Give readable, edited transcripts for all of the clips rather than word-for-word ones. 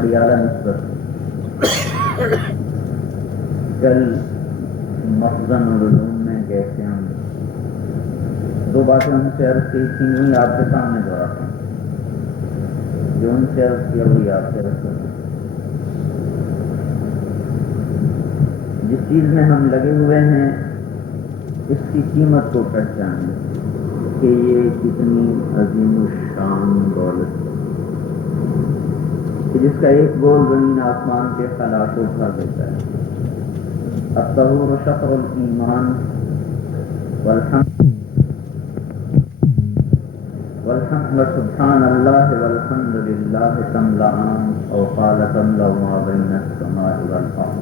بڑی اعلیٰ نسبت. کل مخزن العلوم میں گئے تھے ہم. دو باتیں ان سے عرض کی تھیں وہی آپ کے سامنے دہراتا ہوں. جو ان سے عرض کیا وہی آپ سے عرض کرتا ہوں. جس چیز میں ہم لگے ہوئے ہیں اس کی قیمت کو پہچانیں کہ یہ کتنی عظیم الشان دولت ہے کہ جس کا ایک بول زمین آسمان کے خلا کو بھر دیتا ہے. الطہور شطر الایمان والحمد سبحان اللہ والحمد للہ تملأان او قال تملأ ما بین السماء والارض.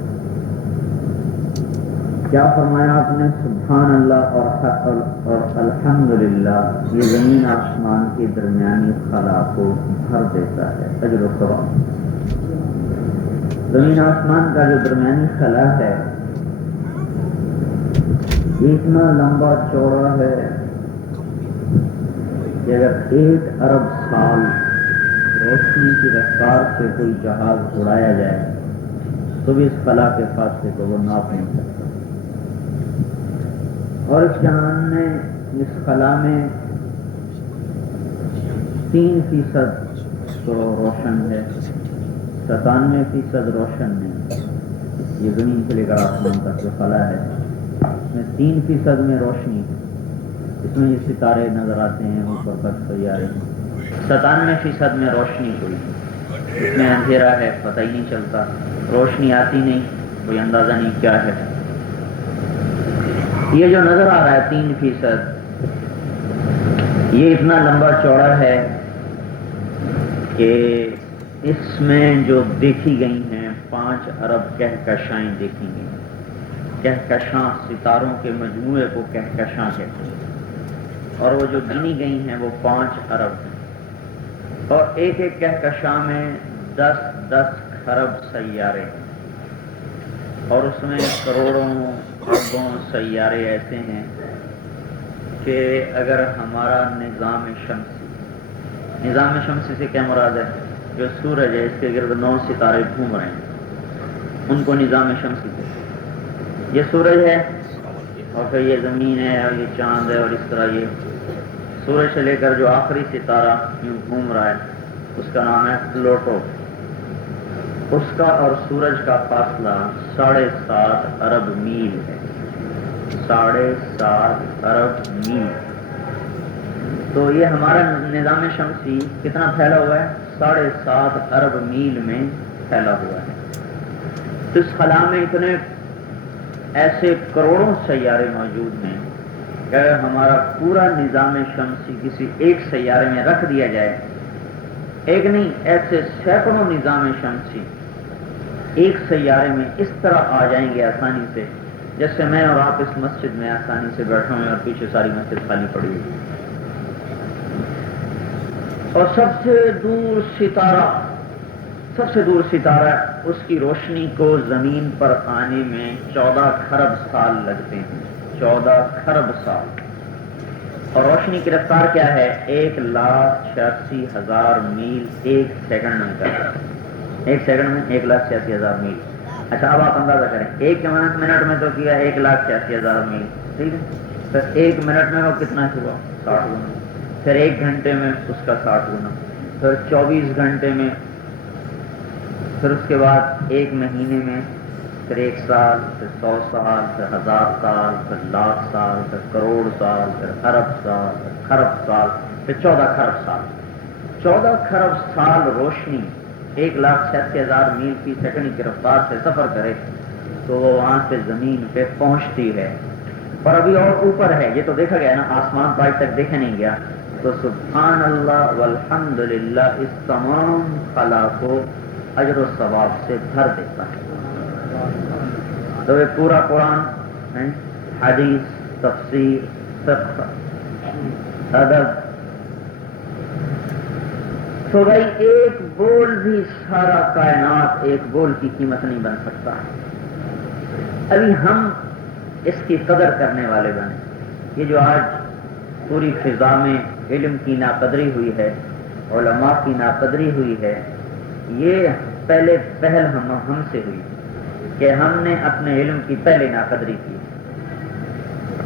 کیا فرمایا آپ نے؟ سبحان اللہ اور الحمدللہ یہ زمین آسمان کے درمیانی خلا کو بھر دیتا ہے. اجر و ثواب. زمین آسمان کا جو درمیانی خلا ہے یہ اتنا لمبا چوڑا ہے کہ اگر 1 ارب سال روشنی کی رفتار سے کوئی جہاز اڑایا جائے تو بھی اس خلا کے فاصلے کو وہ ناپ نہیں سکتا. اور اس جہان میں اس خلا میں 3% تو روشن ہے، 97% روشن نہیں. یہ زمین سے لے کر آسمان تک جو خلا ہے اس میں 3% میں روشنی ہے. اس میں یہ ستارے نظر آتے ہیں اوپر تک سیارے ہیں. 97% میں روشنی کوئی ہے. اس میں اندھیرا ہے، پتہ ہی نہیں چلتا. روشنی آتی نہیں، کوئی اندازہ نہیں کیا ہے. یہ جو نظر آ رہا ہے 3%، یہ اتنا لمبا چوڑا ہے کہ اس میں جو دیکھی گئی ہیں 5 ارب کہکشائیں دیکھی گئی. کہکشاں ستاروں کے مجموعے کو کہکشاں کہتے ہیں اور وہ جو گنی گئی ہیں وہ 5 ارب ہیں. اور ایک ایک کہکشاں میں 10 خرب سیارے ہیں اور اس میں کروڑوں اربوں سیارے ایسے ہیں کہ اگر ہمارا نظام شمسی سے کیا مراد ہے؟ جو سورج ہے اس کے گرد 9 ستارے گھوم رہے ہیں ان کو نظام شمسی کہتے ہیں. یہ سورج ہے اور پھر یہ زمین ہے اور یہ چاند ہے اور اس طرح یہ سورج سے لے کر جو آخری ستارہ یوں گھوم رہا ہے اس کا نام ہے پلوٹو. اس کا اور سورج کا فاصلہ 7.5 ارب میل ہے. 7.5 ارب میل. تو یہ ہمارا نظام شمسی کتنا پھیلا ہوا ہے؟ 7.5 ارب میل میں پھیلا ہوا ہے. تو اس خلا میں اتنے ایسے کروڑوں سیارے موجود ہیں کہ اگر ہمارا پورا نظام شمسی کسی ایک سیارے میں رکھ دیا جائے، ایک نہیں ایسے سینکڑوں نظام شمسی ایک سیارے میں اس طرح آ جائیں گے آسانی سے جیسے میں اور آپ اس مسجد میں آسانی سے بیٹھے ہوئے اور پیچھے ساری مسجد خالی پڑی ہوئی. اور سب سے دور ستارہ اس کی روشنی کو زمین پر آنے میں 14 خرب سال لگتے ہیں. 14 خرب سال. اور روشنی کی رفتار کیا ہے؟ 1,86,000 میل 1 سیکنڈ میں کرتا ہے. 1 سیکنڈ میں 1,86,000 میل. اچھا اب آپ اندازہ کریں 1 منٹ میں تو کیا 1,86,000 میل. ٹھیک ہے. تو 1 منٹ میں وہ کتنا ہوا؟ 60 گنا. پھر 1 گھنٹے میں اس کا 60 گنا. پھر 24 گھنٹے میں. پھر اس کے بعد 1 مہینے میں. پھر 1 سال. پھر 100 سال. پھر 1000 سال. پھر لاکھ سال. پھر کروڑ سال. پھر ارب سال. پھر خرب سال. پھر 14 خرب سال. 14 خرب سال روشنی 1,86,000 میل فی سیکنڈ کی رفتار سے سفر کرے تو وہ وہاں سے زمین پہ پہنچتی ہے. اور ابھی اور اوپر ہے. یہ تو دیکھا گیا نا، آسمان پائی تک دیکھا نہیں گیا. تو سبحان اللہ والحمدللہ اس تمام خلا کو اجر و ثواب سے بھر دیتا ہے. تو یہ پورا قرآن، حدیث، تفسیر، فقہ، ادب. تو بھائی ایک بول بھی سارا کائنات ایک بول کی قیمت نہیں بن سکتا. ابھی ہم اس کی قدر کرنے والے بنے. یہ جو آج پوری فضا میں علم کی ناقدری ہوئی ہے، علماء کی ناقدری ہوئی ہے، یہ پہلے پہل ہم سے ہوئی کہ ہم نے اپنے علم کی پہلے ناقدری کی.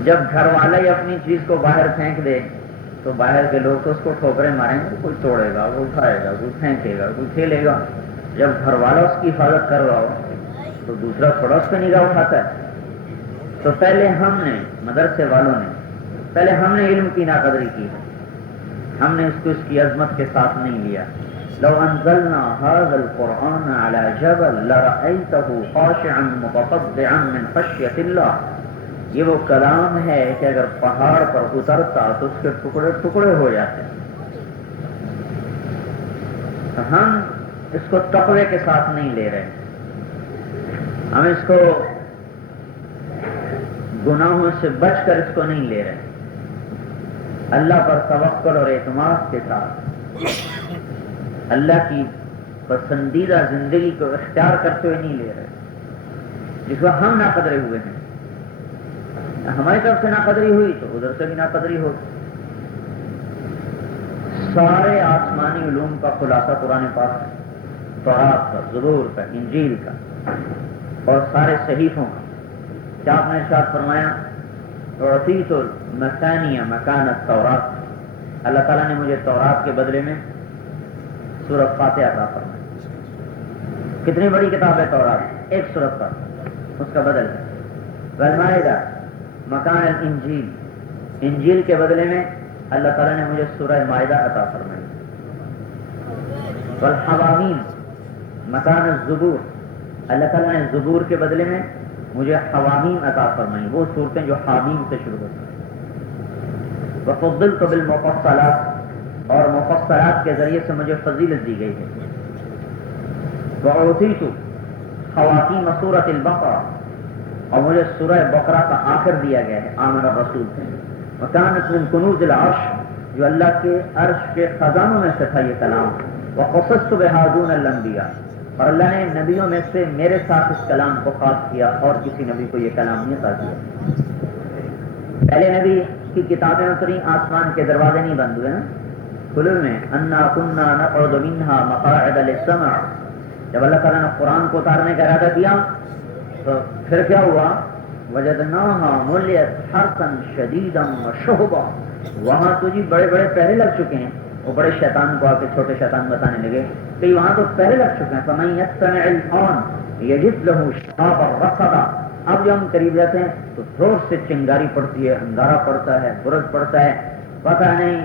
جب گھر والا ہی اپنی چیز کو باہر پھینک دے تو باہر کے لوگ تو اس کو ٹھوکریں ماریں گے, کوئی توڑے گا, کوئی اٹھائے گا, کوئی پھینکے گا, کوئی کھیلے گا. جب گھر والا اس کی حفاظت کر رہا ہو تو دوسرا تھوڑا اس پہ نگاہ اٹھاتا ہے. تو پہلے ہم نے, مدرسے والوں نے, پہلے ہم نے علم کی ناقدری کی, ہم نے اس کو اس کی عظمت کے ساتھ نہیں لیا. لو انزلنا هذا القرآن على جبل لرأيته خاشعا متصدعا من خشية الله. یہ وہ کلام ہے کہ اگر پہاڑ پر اترتا تو اس کے ٹکڑے ٹکڑے ہو جاتے. ہم اس کو تقوی کے ساتھ نہیں لے رہے, ہم اس کو گناہوں سے بچ کر اس کو نہیں لے رہے, اللہ پر توکل اور اعتماد کے ساتھ اللہ کی پسندیدہ زندگی کو اختیار کرتے ہوئے نہیں لے رہے. جس کو ہم ناقدرے ہوئے ہیں, ہماری طرف سے ناقدری ہوئی تو ادھر سے بھی ناقدری ہوگی. سارے آسمانی علوم کا خلاصہ قرآن پاک ہے, تورات کا, زبور کا, انجیل کا اور سارے صحیفوں کا. کیا آپ نے ارشاد فرمایا, اعطیت المثانی مکان التورات, اللہ تعالیٰ نے مجھے تورات کے بدلے میں سورۃ فاتحہ عطا فرمائی. کتنی بڑی کتاب ہے تورات, ایک سورۃ کا اس کا بدل ہے. والمائدہ مکان الانجیل, انجیل کے بدلے میں اللہ تعالیٰ نے مجھے سورہ مائدہ عطا فرمائی. والحوامیم مکان الزبور, اللہ تعالیٰ نے زبور کے بدلے میں مجھے حوامیم عطا فرمائی, وہ صورتیں جو حامیم سے شروع ہوتی ہیں. وفضلت بالمفصلات, اور مفصلات کے ذریعے سے مجھے فضیلت دی گئی ہے. وأعطیت خواتیم سورۃ البقرہ, اور مجھے سورہ بقرہ کا آخر دیا گیا ہے, آمن الرسول سے. وکانت من کنوز العرش, جو اللہ کے عرش کے خزانوں میں سے تھا یہ کلام. وخصصت بہا دون الانبیاء, اور اللہ نے نبیوں میں سے میرے ساتھ اس کلام کو خاص کیا, اور کسی نبی کو یہ کلام نہیں عطا کیا. پہلے نبی کی کتابیں اتری, آسمان کے دروازے نہیں بند ہوئے نا, کھلے میں. انا کنا نقعد منها مقاعد للسمع, جب اللہ تعالیٰ نے قرآن کو اتارنے کا ارادہ کیا تو پھر کیا ہوا, وجدناها ملیت حرسا شدیدا وشہبا, وہاں تو جی بڑے بڑے پہرے لگ چکے ہیں. وہ بڑے شیطان کو آ کے چھوٹے شیطان بتانے لگے کہ وہاں تو پہرے لگ چکے ہیں. فمن یستمع الآن یجد له شہابا رصدا, اب جو ہم قریب جاتے ہیں تو زور سے چنگاری پڑتی ہے, انگارہ پڑتا ہے, برج پڑتا ہے. پتہ نہیں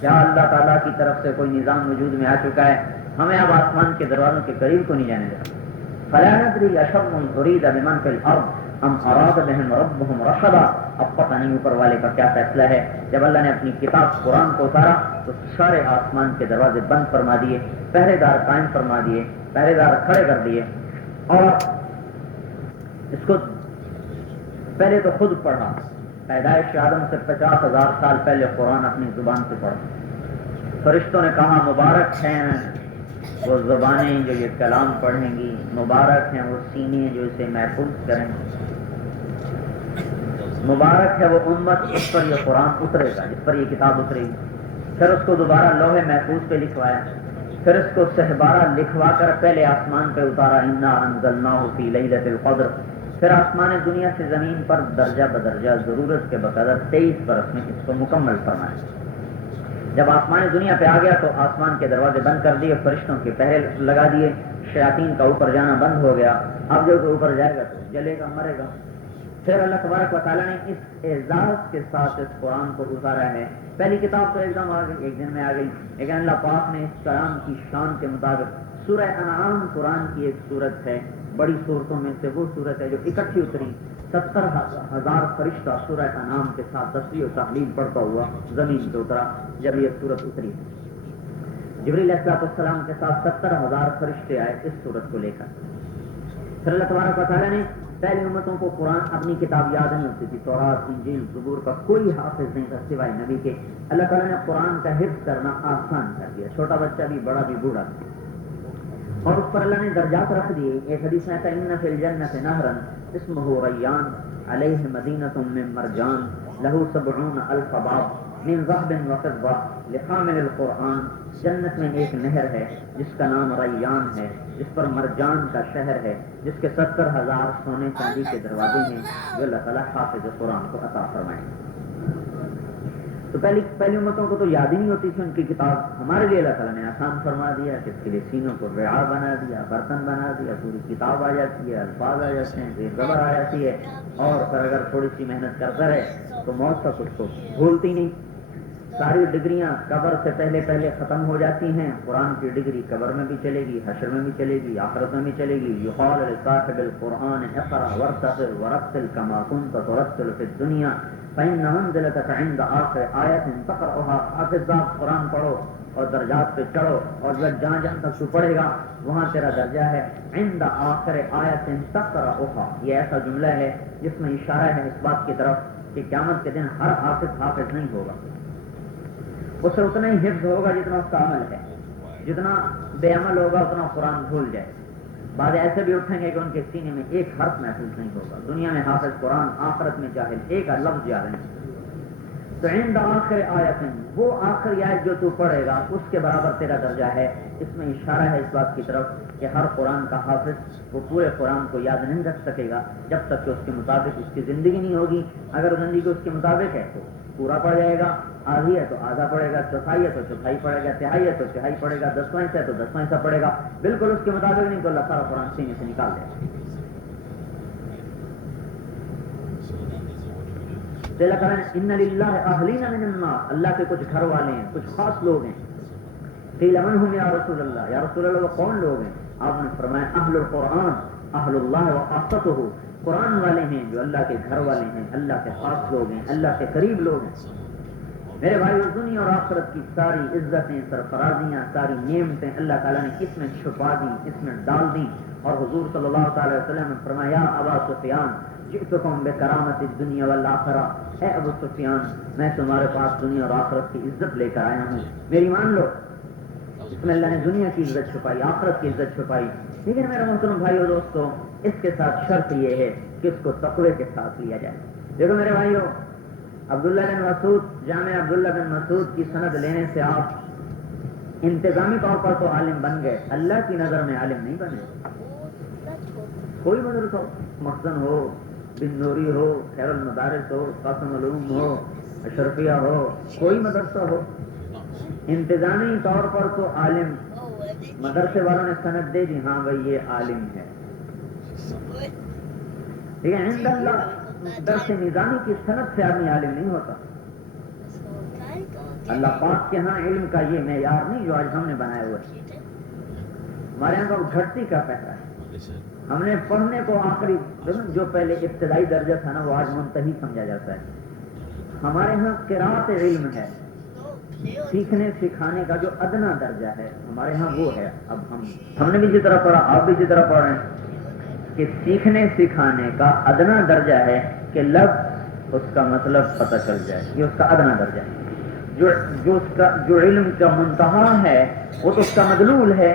کیا اللہ تعالیٰ کی طرف سے کوئی نظام وجود میں آ چکا ہے, ہمیں اب آسمان کے دروازوں کے قریب کو نہیں جانے دیتا. فلا ندری اشر ارید بمن فی الارض ام اراد بهم ربهم رشدا, اب پتہ نہیں اوپر والے کا کیا فیصلہ ہے. جب اللہ نے اپنی کتاب قرآن کو اتارا تو سارے آسمان کے دروازے بند فرما دیے, پہرے دار قائم فرما دیے, پہرے دار کھڑے کر دیے, اور اس کو پہلے تو خود پڑھا. پیدائش آدم سے 50,000 سال پہلے قرآن اپنی زبان سے پڑھا. فرشتوں نے کہا مبارک ہیں وہ زبانیں جو یہ کلام پڑھیں گی, مبارک ہیں وہ سینے جو اسے محفوظ کریں گے, مبارک ہے وہ امت اس پر یہ قرآن اترے گا, جس پر یہ کتاب اترے گی. پھر اس کو دوبارہ لوح محفوظ پہ لکھوایا, پھر اس کو سہبارہ لکھوا کر پہلے آسمان پہ اتارا, انا انزلناہ فی لیلۃ القدر. پھر آسمان دنیا سے زمین پر درجہ بدرجہ ضرورت کے بقدر 23 برس میں اس کو مکمل فرمایا. جب آسمان دنیا پہ آ گیا تو آسمان کے دروازے بند کر دیے, فرشتوں کے پہرے لگا دیے, شیاطین کا اوپر جانا بند ہو گیا. اب جو اوپر جائے گا تو جلے گا, مرے گا. پھر اللہ تبارک و تعالیٰ نے اس اعزاز کے ساتھ اس قرآن کو اتارا ہے. پہلی کتاب تو ایک دم آ گئی, ایک دن میں آ گئی, لیکن اللہ پاک نے اس کلام کی شان کے مطابق سورہ انعام قرآن کی ایک سورت ہے, بڑی صورتوں میں سے وہ صورت ہے جو اکٹھی اتری. 70,000 فرشتہ سورہ انعام کے ساتھ تسبیح و تحلیل پڑھتا ہوا زمین پہ اترا جب یہ سورت اتری. جبریل علیہ السلام کے ساتھ 70,000 فرشتے آئے اس سورت کو لے کر. پھر اللہ تبارک و تعالیٰ نے پہلی امتوں کو قرآن اپنی کتاب یاد نہیں ہوتی تھی, تورات, انجیل, زبور کا کوئی حافظ نہیں تھا سوائے نبی کے. اللہ تعالیٰ نے قرآن کا حفظ کرنا آسان کر دیا, چھوٹا بچہ بھی, بڑا بھی, بوڑھا بھی. اور اس پر اللہ نے درجات رکھ دیے. ایک حدیث میں آتا ہے ان فی الجنۃ نہرا اسمہ ریان علیہ مدینۃ من مرجان لہ 70,000 باب من ذهب وفضة لحامل القرآن، جنت میں ایک نہر ہے جس کا نام ریان ہے، جس پر مرجان کا شہر ہے، جس کے 70,000 سونے چاندی کے دروازے ہیں، جو اللہ تعالیٰ حافظ قرآن کو عطا فرمائیں گے۔ تو پہلی امتوں کو تو یاد ہی نہیں ہوتی تھی ان کی کتاب، ہمارے لیے اللہ تعالیٰ نے آسان فرما دیا کہ اس کے لیے سینوں کو رعا بنا دیا، برتن بنا دیا، پوری کتاب آ جاتی ہے، الفاظ آ جاتے ہیں، ایک زبر آ جاتی ہے، اور پھر اگر تھوڑی سی محنت کرتا رہے تو موت تک اس کو بھولتی نہیں۔ ساری ڈگریاں قبر سے پہلے ختم ہو جاتی ہیں، قرآن کی ڈگری قبر میں بھی چلے گی، حشر میں بھی چلے گی، آخرت میں بھی چلے گی۔ یقال لصاحب القرآن اقرأ وارتقل ورتل كما كنت ترتل في الدنيا فإن منزلتك عند آخر آیت تقرأها۔ حافظ قرآن پڑھو اور درجات پہ چڑھو، اور جہاں تک تو پڑھے گا وہاں تیرا درجہ ہے عند آخر آیت تقرأها۔ یہ ایسا جملہ ہے جس میں اشارہ ہے اس بات کی طرف کہ قیامت کے دن ہر حافظ نہیں ہوگا، اسے اتنا ہی حفظ ہوگا جتنا اس کا عمل ہے، جتنا بے عمل ہوگا اتنا قرآن بھول جائے۔ بعض ایسے بھی اٹھیں گے کہ ان کے سینے میں ایک حرف محفوظ نہیں ہوگا، دنیا میں حافظ قرآن، آخرت میں جاہل، ایک لفظ یاد نہیں۔ تو عند آخر آیت، وہ آخری آیت جو تو پڑھے گا اس کے برابر تیرا درجہ ہے۔ اس میں اشارہ ہے اس بات کی طرف کہ ہر قرآن کا حافظ وہ پورے قرآن کو یاد نہیں رکھ سکے گا جب تک کہ اس کے مطابق اس کی زندگی نہیں ہوگی۔ اگر زندگی اس کے مطابق ہے تو پورا پڑھ جائے گا، آدھی ہے تو آدھا پڑھے گا، چوتھائی ہے تو چوتھائی پڑھے گا، تہائی ہے تو تہائی پڑھے گا، 10واں حصہ ہے تو 10واں حصہ پڑھے گا۔ بالکل اس کے مطابق نہیں تو اللہ تعالیٰ قرآن سینے سے نکال دے گا۔ ان للہ اہلین من الناس، اللہ کے کچھ گھر والے ہیں، کچھ خاص لوگ ہیں۔ قیل من هم یا رسول اللہ، یا رسول اللہ وہ کون لوگ ہیں؟ آپ نے فرمایا اہل القرآن اہل اللہ وخاصتہ، قرآن والے ہیں جو اللہ کے گھر والے ہیں، اللہ کے خاص لوگ ہیں، اللہ کے قریب لوگ ہیں۔ میرے بھائی، دنیا اور آخرت کی ساری عزتیں، سرفرازیاں، ساری نعمتیں اللہ تعالیٰ نے اس میں چھپا دی، اس میں ڈال دی۔ اور حضور صلی اللہ تعالی وسلم نے فرمایا ابا سفیان جئتکم بکرامت الدنیا والآخرہ، اے ابو سفیان میں تمہارے پاس دنیا اور آخرت کی عزت لے کر آیا ہوں، میری مان لو۔ اس میں اللہ نے دنیا کی عزت چھپائی، آخرت کی عزت چھپائی، لیکن میرے محترم بھائیو دوستو، اس کے ساتھ شرط یہ ہے کہ اس کو تقوی کے ساتھ لیا جائے۔ دیکھو میرے بھائیو، عبداللہ بن مسعود، جامع عبداللہ بن مسعود کی سند لینے سے آپ انتظامی طور پر تو عالم بن گئے، اللہ کی نظر میں عالم نہیں بنے۔ کوئی مدرسہ ہو، مخزن ہو، بن نوری ہو، خیر المدارس ہو، قاسم علوم ہو، اشرفیہ ہو، کوئی مدرسہ ہو، انتظامی طور پر تو عالم، مدرسے والوں نے سند دے دی، ہاں بھائی یہ عالم ہے، ٹھیک ہے، عند اللہ درس نظامی کی سند سے آدمی عالم نہیں ہوتا۔ اللہ پاک کے ہاں علم کا یہ معیار نہیں جو آج ہم نے بنایا ہوا ہے۔ ہمارے یہاں تو گھٹتی کا پہرا ہے، ہم نے پڑھنے کو آخری جو پہلے ابتدائی درجہ تھا نا وہ آج منتہی سمجھا جاتا ہے۔ ہمارے ہاں قرات علم ہے، سیکھنے سکھانے کا جو ادنا درجہ ہے ہمارے ہاں وہ ہے۔ اب ہم نے بھی جس طرح پڑھا، آپ بھی جس طرح پڑھ رہے ہیں کہ سیکھنے سکھانے کا ادنا درجہ ہے کہ لفظ اس کا مطلب پتہ چل جائے، یہ اس کا ادنا درجہ ہے۔ جو علم کا منتہا ہے وہ تو اس کا مدلول ہے،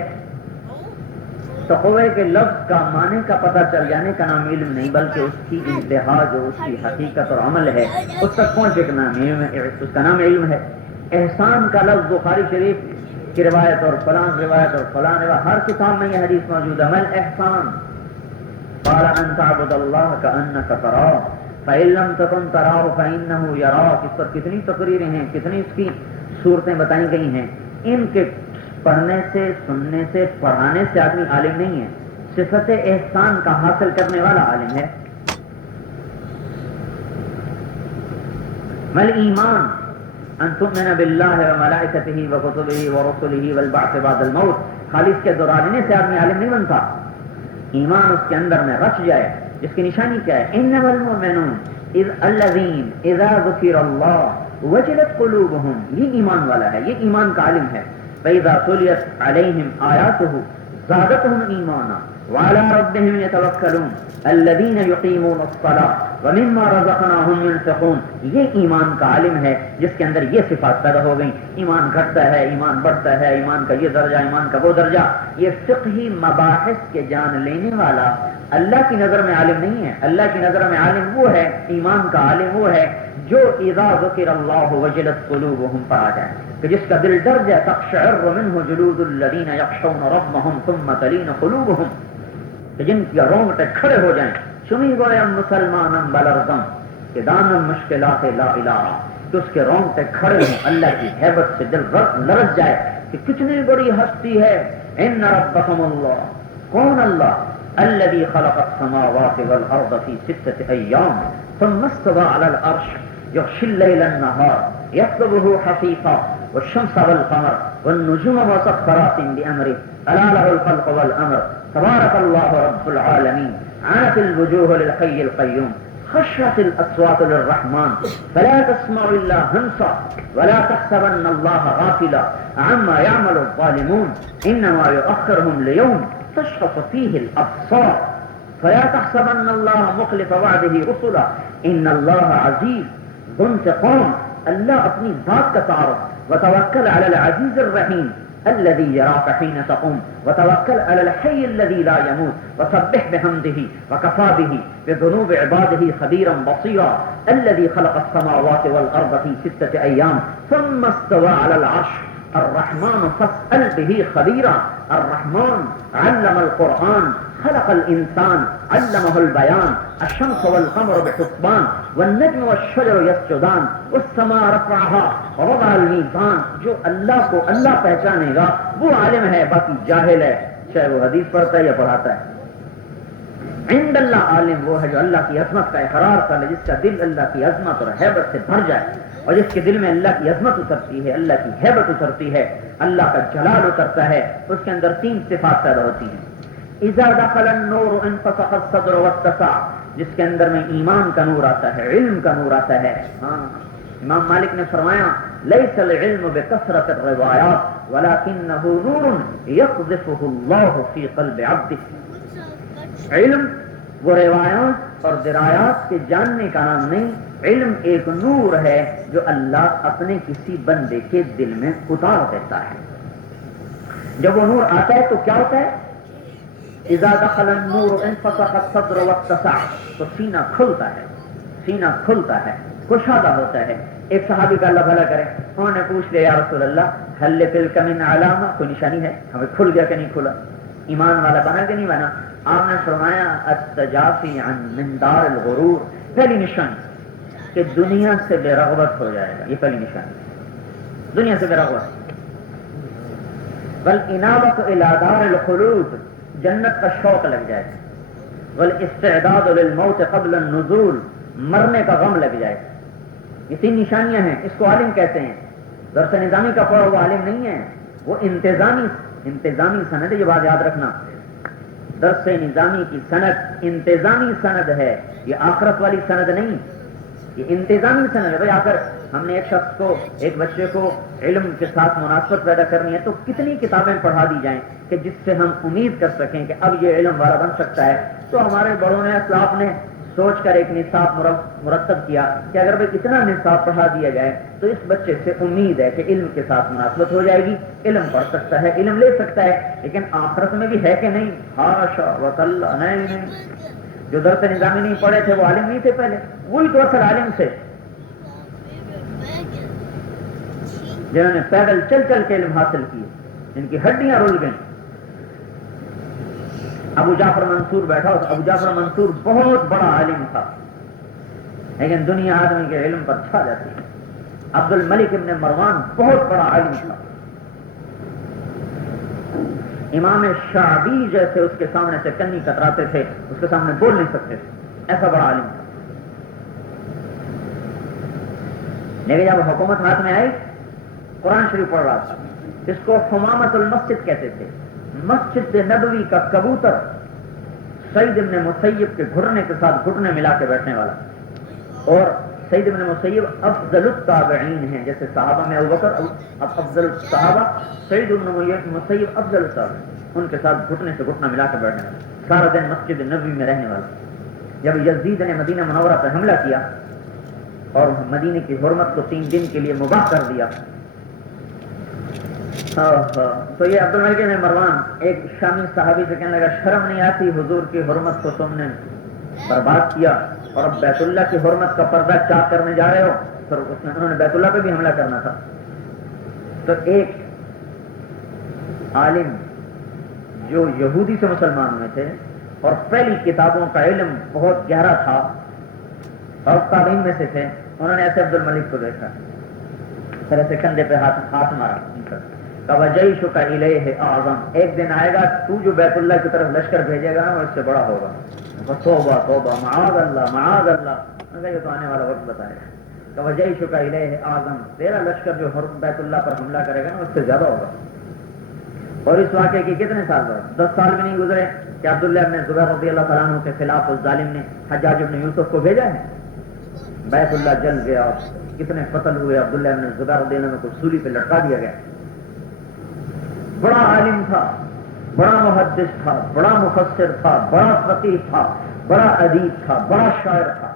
تقوی کے لفظ کا معنی کا پتہ چل جانے کا نام علم نہیں، بلکہ اس کی انتہا جو اس کی حقیقت اور عمل ہے اس تک پہنچے کا نام علم ہے، اس کا نام علم ہے۔ احسان کا لفظ بخاری شریف کی روایت اور فلاں روایت اور فلاں روایت، ہر کتاب میں یہ حدیث موجود ہے، مل احسان قال ان تعبد اللہ کأنک تراہ فإن لم تکن تراہ فإنہ یراک۔ اس پر کتنی تقریریں ہیں، کتنی اس کی صورتیں بتائی گئی ہیں۔ ان کے پڑھنے سے، سننے سے، پڑھانے سے آدمی عالم نہیں ہے، صفت احسان کا حاصل کرنے والا عالم ہے۔ مل ایمان ان تؤمن باللہ وملائکتہ وکتبہ ورسلہ والبعث بعد الموت، خالی اس کے دہرانے سے آدمی عالم نہیں بنتا، ایمان اس کے اندر میں رچ جائے، جس کی نشانی کیا ہے؟ انما المؤمنون الذین اذا ذکر اللہ وجلت قلوبہم، یہ ایمان والا ہے، یہ ایمان کا عالم ہے۔ فَإِذَا تُلِيَتْ عَلَيْهِمْ آيَاتُهُ زَادَتْهُمْ إِيمَانًا وَعَلَىٰ رَبِّهِمْ يَتَوَكَّلُونَ الَّذِينَ يُقِيمُونَ الصَّلَاةَ وَمِمَّا رَزَقْنَاهُمْ يُنْفِقُونَ. یہ ایمان کا عالم ہے جس کے اندر یہ صفات پیدا ہو گئیں. ایمان گھٹتا ہے، ایمان بڑھتا ہے، ایمان کا یہ درجہ، ایمان کا وہ درجہ. یہ فقہی مباحث کے جان لینے والا اللہ کی نظر میں عالم نہیں ہے. اللہ کی نظر میں عالم وہ ہے، ایمان کا عالم وہ ہے جو اذا ذکر اللہ وجلت قلوبہم پر آ جائے، کہ جس کا دل ڈر جائے. تقشعر منہ جلود الذین یخشون ربہم ثم تلین قلوبہم، کہ جن کی رونگٹیں کھڑے ہو جائیں. چمی گویم مسلمانم بلرزم کہ دانم مشکلات لا الہ، کہ اس کے رونگٹے کھڑے ہوں، اللہ کی ہیبت سے دل لرز جائے کہ کتنی بڑی ہستی ہے. ان ربکم اللہ، کون اللہ؟ الذی خلق السماوات والارض فی 6 ایام ثم استوى على العرش یغشی اللیل النہار یطلبہ حثیثا والشمس والقمر والنجوم مسخرات بأمره الا له الخلق والامر تبارک اللہ رب العالمین. عانت الوجوه للحي القيوم، خشعت الأصوات للرحمن فلا تسمع إلا همسا ولا تحسبن الله غافلا عما يعمل الظالمون إنما يؤخرهم ليوم تشخص فيه الأبصار فلا تحسبن الله مخلف وعده رسلا إن الله عزيز ذو انتقام. اللہ اپنی ذات کا تعارف، وتوکل علی العزیز الرحیم الذي يراك حين تقوم وتوكل على الحي الذي لا يموت وسبح بحمده وكفى به بذنوب عباده خبيرا بصيرا الذي خلق السماوات والأرض في 6 أيام ثم استوى على العرش الرحمن فاسأل به خبيرا. الرحمن علم القرآن خلق الإنسان علمه البيان الشمس والقمر بحسبان والنجم والشجر يسجدان والسماء رفعها ووضع الميزان. جو اللہ کو اللہ پہچانے گا وہ عالم ہے، باقی جاہل ہے، چاہے وہ حدیث پڑھتا ہے یا پڑھاتا ہے. عند اللہ عالم وہ ہے جو اللہ کی عظمت کا اقرار کر لے، جس کا دل اللہ کی عظمت اور ہیبت سے بھر جائے، اور جس کے دل میں اللہ کی عظمت اترتی ہے، اللہ کی ہیبت اترتی ہے، اللہ کا جلال اترتا ہے. اس کے اندر 3 صفات پیدا ہوتی ہیں. اذا دخل النور انفسخ الصدر واتسع، جس کے اندر میں ایمان کا نور آتا ہے، علم کا نور آتا ہے. امام مالک نے فرمایا لیس العلم بکثرت الروایات ولکنہ نور یقذفہ اللہ فی قلب عبدہ. علم وہ روایات اور درایات کے جاننے کا نام نہیں، علم ایک نور ہے جو اللہ اپنے کسی بندے کے دل میں اتار دیتا ہے. جب وہ نور آتا ہے تو کیا ہوتا ہے؟ اذا دخل النور انفسخ الصدر واتسع، تو سینہ کھلتا ہے، سینہ کھلتا ہے، کشادہ ہوتا ہے. ایک صحابی کا اللہ بھلا کرے، انہوں نے پوچھ لیا یا رسول اللہ هل لتلك من علامہ، کوئی نشانی ہے ہمیں کھل گیا کہ نہیں کھلا، ایمان والا بنا کہ نہیں بنا؟ آپ نے فرمایا التجافی عن مندار الغرور، پہلی نشانی کہ دنیا سے بے رغبت ہو جائے گا، یہ پہلی نشانی، دنیا سے بے رغبت. والانابۃ الی دار الخلود، جنت کا شوق لگ جائے گا. والاستعداد للموت قبل النزول، مرنے کا غم لگ جائے گا. یہ 3 نشانیاں ہیں. اس کو عالم کہتے ہیں. درس نظامی کا پڑھا وہ عالم نہیں ہے، وہ انتظامی سند ہے. یہ بات یاد رکھنا، درس نظامی کی سند انتظامی سند ہے، یہ آخرت والی سند نہیں، یہ انتظامی سند ہے. بھائی آ کر ہم نے ایک شخص کو، ایک بچے کو علم کے ساتھ مناسبت پیدا کرنی ہے تو کتنی کتابیں پڑھا دی جائیں کہ جس سے ہم امید کر سکیں کہ اب یہ علم والا بن سکتا ہے. تو ہمارے بڑوں نے، اسلاف نے سوچ کر ایک نصاب مرتب کیا کہ اگر بھائی اتنا نصاب پڑھا دیا جائے تو اس بچے سے امید ہے کہ علم کے ساتھ مناسبت ہو جائے گی، علم پڑھ سکتا ہے، علم لے سکتا ہے. لیکن آخرت میں بھی ہے کہ نہیں؟ حاشا وکلا، نہیں. جو درس نظامی نہیں پڑھے تھے وہ عالم نہیں تھے پہلے، وہی تو اصل عالم تھے جنہوں نے پیدل چل چل کے علم حاصل کیے، جن کی ہڈیاں رول گئیں. ابو جعفر منصور بیٹھا ہو، ابو جعفر منصور بہت بڑا عالم تھا لیکن دنیا آدمی کے علم پر چھا جاتی ہے. عبد الملک ابن مروان بہت بڑا عالم تھا. امام شعبی جیسے اس کے سامنے سے کنی کتراتے تھے، اس کے سامنے بول نہیں سکتے تھے، ایسا بڑا عالم تھا. لیکن جب حکومت ہاتھ میں آئی، قرآن شریف پڑھ رہا تھا. اس کو حمامت المسجد کہتے تھے، مسجد نبوی کا کبوتر، سعید ابن مسیب کے گھٹنے کے ساتھ گھٹنے ملا کے بیٹھنے والا. اور سعید ابن مسیب افضل التابعین ہیں، جیسے صحابہ میں ابوبکر افضل الصحابہ، سعید ابن مسیب افضل التابعین، ان کے ساتھ گھٹنے سے گھٹنا ملا کے بیٹھنے والا، سارا دن مسجد نبوی میں رہنے والا. جب یزید نے مدینہ منورہ پر حملہ کیا اور مدینے کی حرمت کو 3 دن کے لیے مباح کر دیا، تو یہ عبد الملک بن مروان ایک شامی صحابی سے کہنے لگا شرم نہیں آتی حضور کی حرمت کو تم نے برباد کیا اور اب بیت اللہ کی حرمت کا پردہ چاک کرنے جا رہے ہو؟ پھر انہوں نے بیت اللہ پہ بھی حملہ کرنا تھا۔ تو ایک عالم جو یہودی سے مسلمان ہوئے تھے اور پہلی کتابوں کا علم بہت گہرا تھا اور تابعین میں سے تھے، انہوں نے ایسے عبد الملک کو دیکھا، پھر ایسے کندھے پہ ہاتھ مارا، وَجَيْشُكَ إِلَيْهِ أَعْظَمُ، ایک دن آئے گا تو جو بیت اللہ کی طرف لشکر بھیجے گا نا وہ اس سے بڑا ہوگا۔ توبہ توبہ، معاذ اللہ معاذ اللہ، یہ تو آنے والا وقت بتائے گا۔ وَجَيْشُكَ إِلَيْهِ أَعْظَمُ، تیرا لشکر جو بیت اللہ پر حملہ کرے گا نا اس سے زیادہ ہوگا۔ اور اس واقعے کی کتنے سال بعد، 10 سال بھی نہیں گزرے کہ عبداللہ ابن زبیر رضی اللہ تعالیٰ عنہ کے خلاف اس ظالم نے حجاج ابن یوسف کو بھیجا ہے، بیت اللہ جل گیا، کتنے قتل ہوئے، عبداللہ ابن زبیر رضی اللہ عنہ کو سولی پہ لٹکا دیا گیا۔ بڑا عالم تھا، بڑا محدث تھا، بڑا مفسر تھا، بڑا فقیہ تھا، بڑا ادیب تھا، بڑا شاعر تھا،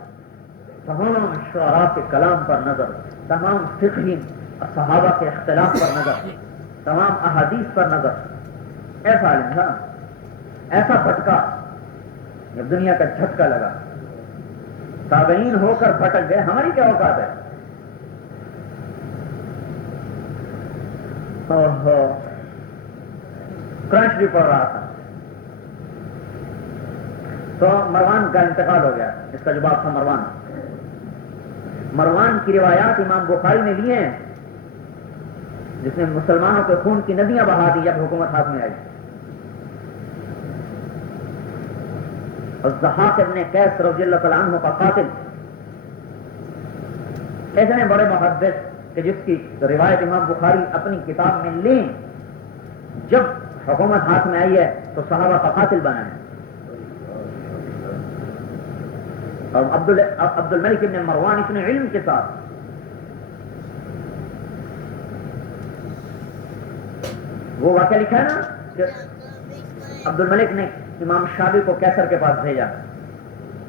تمام شعراء کے کلام پر نظر، تمام فقہی صحابہ کے اختلاف پر نظر، تمام احادیث پر نظر، ایسا عالم تھا، ایسا بھٹکا جب دنیا کا جھٹکا لگا، تابعین ہو کر بھٹک گئے، ہماری کیا اوقات ہے؟ قرآن شریف پڑھ رہا تھا تو مروان کا انتقال ہو گیا، اس کا جو باپ تھا مروان کی روایات امام بخاری نے لیے ہیں، جس نے مسلمانوں کے خون کی ندیاں بہا دی جب حکومت ہاتھ میں آئی۔ اور ضحاک ابن قیس رضی اللہ تعالیٰ عنہ کا قاتل، اتنے بڑے محدث کہ جس کی روایت امام بخاری اپنی کتاب میں لیں، جب حکومت ہاتھ میں آئی ہے تو صحابہ کا قاتل بنا ہے۔ اور عبد الملک بن مروان اتنے علم کے ساتھ وہ واقعہ لکھا ہے نا کہ عبد الملک نے امام شابی کو کیسر کے پاس بھیجا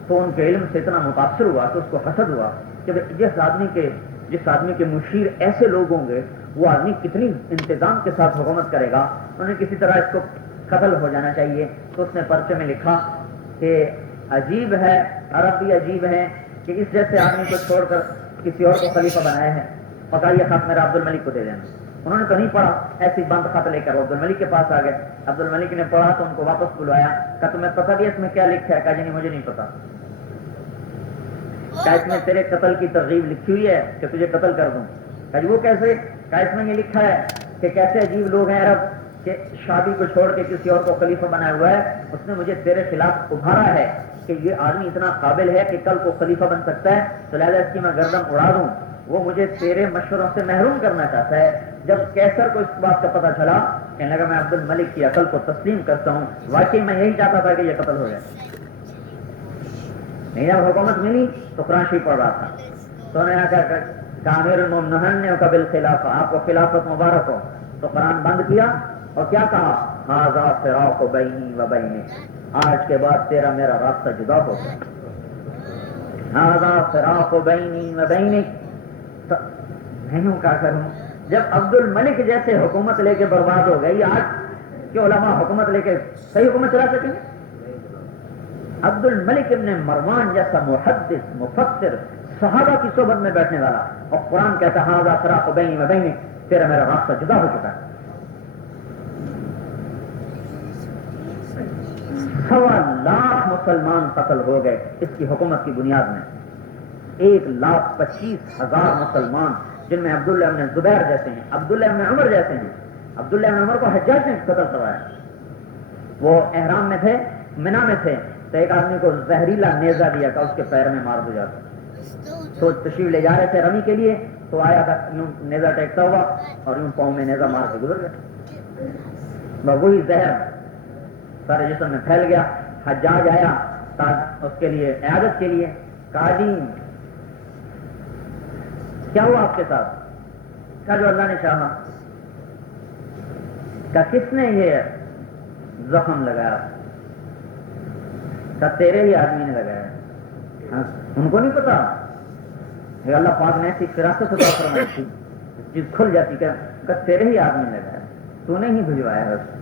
تو ان کے علم سے اتنا متاثر ہوا تو اس کو حسد ہوا کہ جس آدمی کے مشیر ایسے لوگ ہوں گے وہ آدمی کتنی انتظام کے ساتھ حکومت کرے گا، انہیں کسی طرح اس کو قتل ہو جانا چاہیے۔ تو اس نے پرچے میں لکھا کہ عجیب ہے، عرب بھی عجیب ہے کہ اس جیسے آدمی کو چھوڑ کر کسی اور کو خلیفہ بنایا ہے، پتا یہ خط میرا عبد الملک کو دے دینا۔ انہوں نے تو نہیں پڑھا، ایسی بند خط لے کر عبد الملک کے پاس آ گئے۔ عبد الملک نے پڑھا تو ان کو واپس بلوایا، کہا تمہیں پتا بھی اس میں کیا لکھا ہے؟ کہا جی نہیں مجھے نہیں پتا۔ کہا اس میں تیرے قتل کی ترغیب لکھی ہوئی ہے کہ تجھے قتل کر دوں؟ کہا جی وہ کیسے؟ کہا اس میں یہ لکھا ہے کہ کیسے عجیب لوگ ہیں عرب کہ شادی کو چھوڑ کے کسی اور کو خلیفہ بنایا ہوا ہے، اس نے مجھے تیرے خلاف ابھارا ہے کہ یہ آدمی اتنا قابل ہے کہ کل کو خلیفہ بن سکتا ہے، تو لہٰذا اس کی میں گردن اڑا دوں۔ وہ مجھے تیرے مشوروں سے محروم کرنا چاہتا ہے۔ جب کیسر کو اس بات کا پتہ چلا، کہنے لگا میں عبد الملک کی عقل کو تسلیم کرتا ہوں، واقعی میں یہی چاہتا تھا کہ یہ قتل ہو جائے۔ نہیں جب حکومت ملی تو قرآن شریف پڑھ رہا تھا تو انہوں نے کہا امیر المؤمنین کا بالخلافہ، آپ کو خلافت مبارک ہو، تو قرآن بند کیا اور کیا کہا؟ ھذا فراق بینی و بینک، آج کے بعد تیرا میرا راستہ جدا ہو گیا۔ ھذا فراق بینی و بینک، میں ہوں کیا کروں؟ جب عبد الملک جیسے حکومت لے کے برباد ہو گئی، آج کے علماء حکومت لے کے صحیح حکومت چلا سکیں گے؟ عبد الملک ابن مروان جیسا محدث مفسر صحابہ کی صحبت میں بیٹھنے والا، اور قرآن کہتا ہے ھذا فراق بینی و بینک، تیرا میرا راستہ جدا ہو چکا ہے۔ 1.25 لاکھ مسلمان قتل ہو گئے اس کی حکومت کی بنیاد میں، 1,25,000 مسلمان، جن میں عبداللہ ابن زبیر جیسے ہیں، عبداللہ ابن عمر جیسے ہیں۔ عبداللہ ابن عمر کو حجاج نے قتل کروایا، وہ احرام میں تھے، منا میں تھے، تو ایک آدمی کو زہریلا نیزہ دیا کہ اس کے پیر میں مار دو جا کے، تو تشریف لے جا رہے تھے رمی کے لیے، تو آیا تھا یوں نیزہ ٹیکتا ہوا اور یوں پاؤں میں نیزہ مار کے گزر گیا، وہی زہر سارے جسم میں پھیل گیا۔ حجاج آیا اس کے لیے عیادت کے لیے، کہا جی کیا ہوا آپ کے ساتھ؟ کہا جو اللہ نے چاہا۔ کہا کس نے یہ زخم لگایا؟ کہا تیرے ہی آدمی نے لگایا۔ ان کو نہیں پتا کہ اللہ پاک نے ایسی فراست عطا فرمائی تھی چیز کھل جاتی کہ تیرے ہی آدمی لگا ہے، تو نے ہی بھجوایا ہے اس کو۔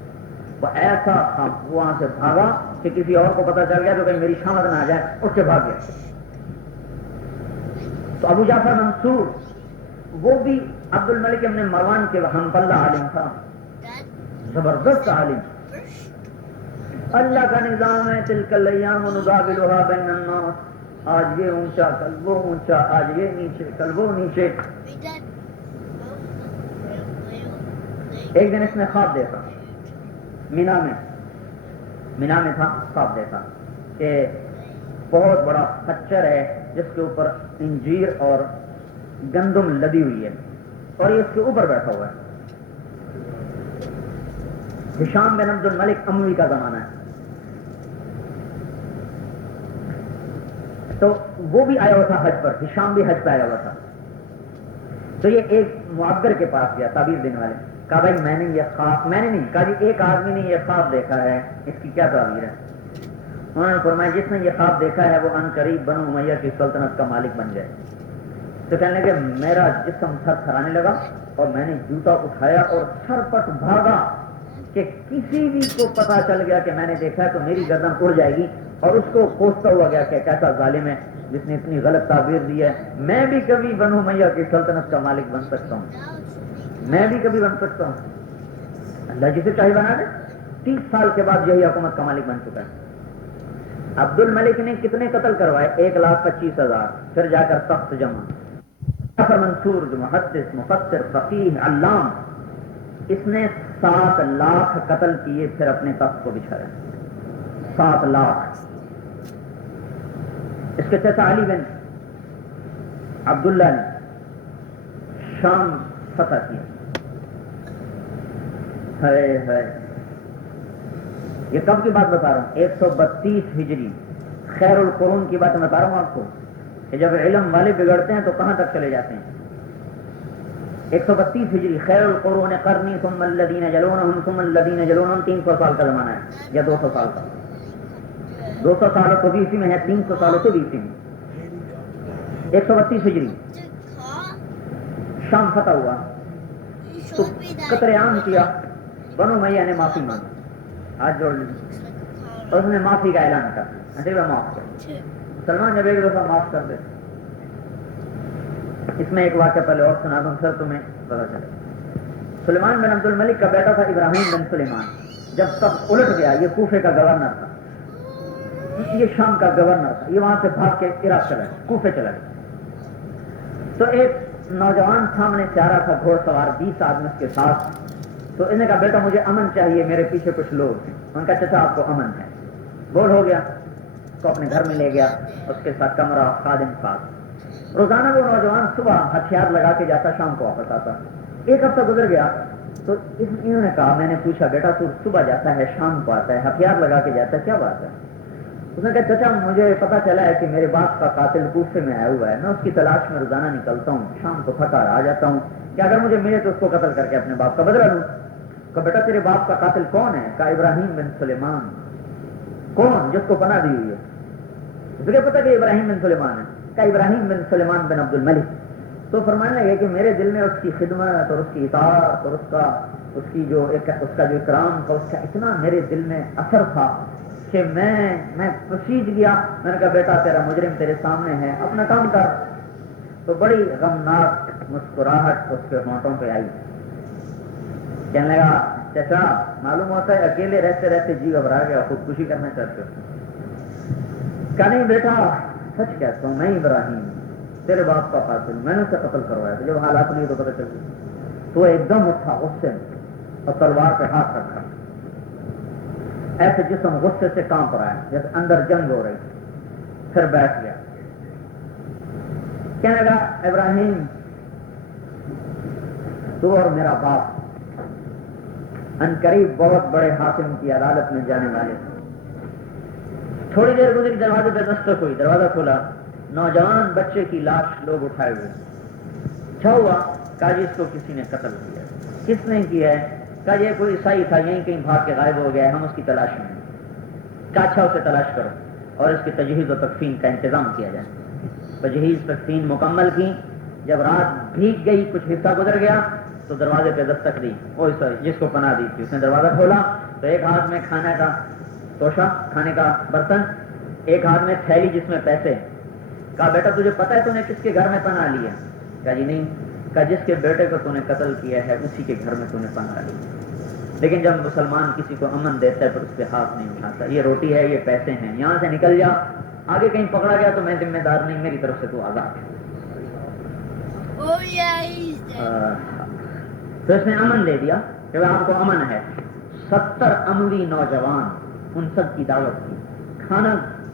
وہ ایسا تھا، وہ وہاں سے بھاگا کہ کسی اور کو پتا چل گیا تو کہیں میری شامت نہ آ جائے، اٹھ کے بھاگ گیا۔ تو ابو جعفر منصور وہ بھی عبد الملک ابن مروان کے ہم پلہ عالم تھا، زبردست عالم۔ اللہ کا نظام ہے تلک الایام نداولها بین الناس، آج یہ اونچا کل وہ اونچا، آج یہ نیچے کل وہ نیچے۔ ایک دن اس نے خواب دیکھا، مینا میں تھا، خواب دیکھا کہ بہت بڑا خچر ہے جس کے اوپر انجیر اور گندم لدی ہوئی ہے اور یہ اس کے اوپر بیٹھا ہوا ہے۔ ہشام بن عبد الملک اموی کا زمانہ ہے، تو وہ بھی آیا ہوا تھا حج پر، ہشام بھی حج پہ آیا ہوا تھا۔ تو یہ ایک معبر کے پاس گیا، تعبیر دینے والے، کہا بھائی میں نے یہ خواب، میں نے نہیں کہا جی ایک آدمی نے یہ خواب دیکھا ہے، اس کی کیا تعبیر ہے؟ انہوں نے فرمایا جس نے یہ خواب دیکھا ہے وہ ان قریب بنو امیہ کی سلطنت کا مالک بن جائے۔ تو کہنے لگے میرا جسم تھر تھرانے لگا اور میں نے جوتا اٹھایا اور سرپٹ بھاگا کہ کسی بھی کو پتا چل گیا کہ میں نے دیکھا ہے تو میری گردن اڑ جائے گی، اور اس کو کوستا ہوا گیا کہ کیسا ظالم ہے جس نے اتنی غلط تعبیر دی ہے، میں بھی کبھی بنو امیہ کی سلطنت کا مالک بن سکتا ہوں، میں بھی کبھی بن سکتا ہوں، اللہ جسے چاہے بنا دے۔ 30 سال کے بعد یہی حکومت کا مالک بن چکا ہے۔ عبد الملک نے کتنے قتل کروائے؟ 1,25,000، پھر جا کر تخت جمع۔ جعفر منصور جو محدث مفسر فقیہ علام، اس نے 7 لاکھ قتل کیے پھر اپنے تخت کو بچھایا، 7 لاکھ۔ اس کے چچا علی بن عبداللہ نے شام فتح کیا، ہے یہ کب کی بات بتا رہا ہوں؟ 132 ہجری، خیر القرون کی بات بتا رہا ہوں آپ کو کہ جب علم والے بگڑتے ہیں تو کہاں تک چلے جاتے ہیں۔ 132 ہجری، خیر القرون قرنی ثم الذین یلونہم ثم الذین یلونہم، 300 سال کا زمانہ ہے یا 200 سال کا، 200 سالوں کو بھی اسی میں ہے، 300 سالوں کو بھی اسی میں۔ 132 ہجری شام فتح ہوا تو قطر عام کیا، بنو امیہ نے معافی مانگی، ہاتھ جوڑ لی اور اس نے معافی کا اعلان کر دیا، معاف کر۔ سلمان جب ایک دفعہ معاف کر دے، اس میں ایک واقعہ پہلے اور سنا دوں پھر تمہیں پتا چلے۔ سلیمان بن عبد الملک کا بیٹا تھا ابراہیم بن سلیمان، جب تک الٹ گیا، یہ کوفے کا گورنر تھا، یہ شام کا گورنر تھا، یہ وہاں سے بھاگ کے عراق چلا گیا، کوفے چلا گیا۔ تو ایک نوجوان سامنے سے آ رہا تھا گھوڑ سوار، 20 آدمی اس کے ساتھ، تو انہوں نے کہا بیٹا مجھے امن چاہیے، میرے پیچھے کچھ لوگ ہیں۔ ان کا چچا آپ کو امن ہے، بول ہو گیا، اس کو اپنے گھر میں لے گیا، اس کے ساتھ کمرہ، خادم ساتھ۔ روزانہ وہ نوجوان صبح ہتھیار لگا کے جاتا، شام کو واپس آتا۔ ایک ہفتہ گزر گیا تو انہوں نے کہا، میں نے پوچھا بیٹا تو صبح جاتا ہے شام کو آتا ہے، ہتھیار لگا کے جاتا ہے، کیا بات ہے؟ اس نے کہا چچا مجھے پتا چلا ہے کہ میرے باپ کا قاتل کوفے میں آیا ہوا ہے، میں اس کی تلاش میں روزانہ نکلتا ہوں، شام کو تھکا آ جاتا ہوں، کہ اگر مجھے ملے تو اس کو قتل کر کے اپنے باپ کا بدلہ لوں۔ کہا بیٹا تیرے باپ کا قاتل کون ہے؟ کہا ابراہیم بن سلیمان۔ کون؟ جس کو پناہ دی ہوئی ہے۔ تجھے پتا کہ ابراہیم بن سلیمان ہے؟ کہا ابراہیم بن سلیمان بن عبد الملک۔ تو فرمانے لگے کہ میرے دل میں اس کی خدمت اور اس کی اطاعت اور اس کا جو اکرام تھا، اس کا اتنا میرے دل میں اثر تھا کہ میں پسیج گیا۔ میں نے کہا بیٹا تیرا مجرم تیرے سامنے ہے، اپنا کام کر۔ تو بڑی غمناک مسکراہٹ اس کے ہونٹوں پہ آئی، کہنے لگا چچا معلوم ہوتا ہے اکیلے رہتے رہتے جی گھبرا گیا، خودکشی کرنا چاہتے ہو؟ کہا نہیں بیٹا سچ کہتا ہوں، میں ابراہیم تیرے باپ کا قاتل، میں نے اسے قتل کروایا تھا، جب حالات لیے تو پتہ چل گئی۔ تو ایک دم اٹھا غصے میں اور تلوار پہ ہاتھ رکھا، ایسے جسم غصے سے کانپ رہا ہے جیسے اندر جنگ ہو رہی، پھر بیٹھ گیا۔ کہنے لگا ابراہیم تو اور میرا باپ ان قریب بہت بڑے حاکم کی عدالت میں جانے والے۔ تھوڑی دیر گزری، دروازے پہ دستک ہوئی، دروازہ کھولا، نوجوان بچے کی لاش لوگ اٹھائے ہوئے۔ کیا ہوا؟ کہا جی اس کو کسی نے قتل کیا۔ کس نے کیا ہے؟ کہا یہ کوئی عیسائی تھا، یہیں کہیں بھاگ کے غائب ہو گیا ہے، ہم اس کی تلاش میں ہیں۔ کہا اچھا اسے تلاش کرو۔ اور اس کی تجہیز و تکفین کا انتظام کیا جائے. تجہیز تکفین مکمل کی. جب رات بھیگ گئی, کچھ حصہ گزر گیا, تو دروازے پہ دستک دی. وہ جس کو پناہ دی تھی اس نے دروازہ کھولا تو ایک ہاتھ میں کھانے کا توشہ, کھانے کا برتن, ایک ہاتھ میں تھیلی جس میں پیسے. کہا بیٹا تجھے پتا ہے تو نے کس کے گھر میں پناہ لیا؟ کہا جی نہیں. کہا جس کے بیٹے کو تو نے قتل کیا ہے اسی کے گھر میں تو نے پناہ لی. لیکن جب مسلمان کسی کو امن دیتا ہے تو اس پہ ہاتھ نہیں اٹھاتا. یہ روٹی ہے, یہ پیسے ہیں, یہاں سے نکل جا, آگے کہیں پکڑا گیا تو میں ذمہ دار نہیں, میری طرف سے تو آزاد ہے. تو اس نے امن دے دیا کہ آپ کو امن ہے. 70 اموی نوجوان, ان سب کی دعوت کی.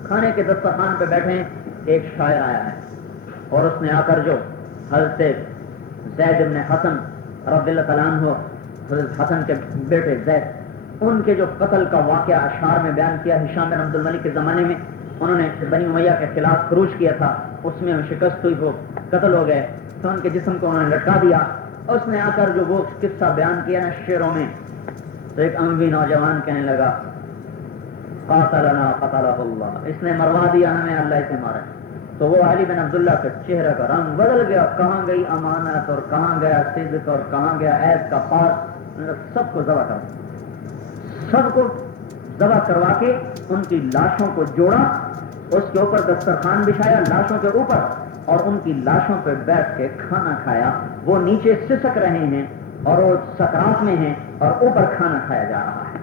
کھانے کے دسترخوان پہ بیٹھے ہیں. ایک شاعر آیا ہے اور اس نے آ کر جو حضرت زید بن حسن رضی اللہ تعالیٰ عنہ, حضرت حسن کے بیٹے زید, ان کے جو قتل کا واقعہ اشعار میں بیان کیا. ہشام بن عبد الملک کے زمانے میں انہوں نے بنی امیہ کے خلاف خروج کیا تھا, اس میں شکست ہوئی, وہ قتل ہو گئے, تو ان کے جسم کو انہوں نے لٹکا دیا. اس نے آ کر جو وہ قصہ بیان کیا نا شعروں میں, تو ایک اموی نوجوان کہنے لگا قاتلنا قتلہ اللہ, اس نے مروا دیا ہمیں, اللہ اسے مارا. تو وہ علی بن عبداللہ کا چہرہ کا رنگ بدل گیا. کہاں گئی امانت اور کہاں گیا صدق اور کہاں گیا عیب کا پاس. سب کو ذبح کر, سب کو ذبح کروا کے ان کی لاشوں کو جوڑا, اس کے اوپر دسترخوان بچھایا لاشوں کے اوپر, اور ان کی لاشوں پہ بیٹھ کے کھانا کھایا. وہ نیچے سسک رہے ہیں اور وہ سکرات میں ہیں, اور اوپر کھانا کھایا جا رہا ہے.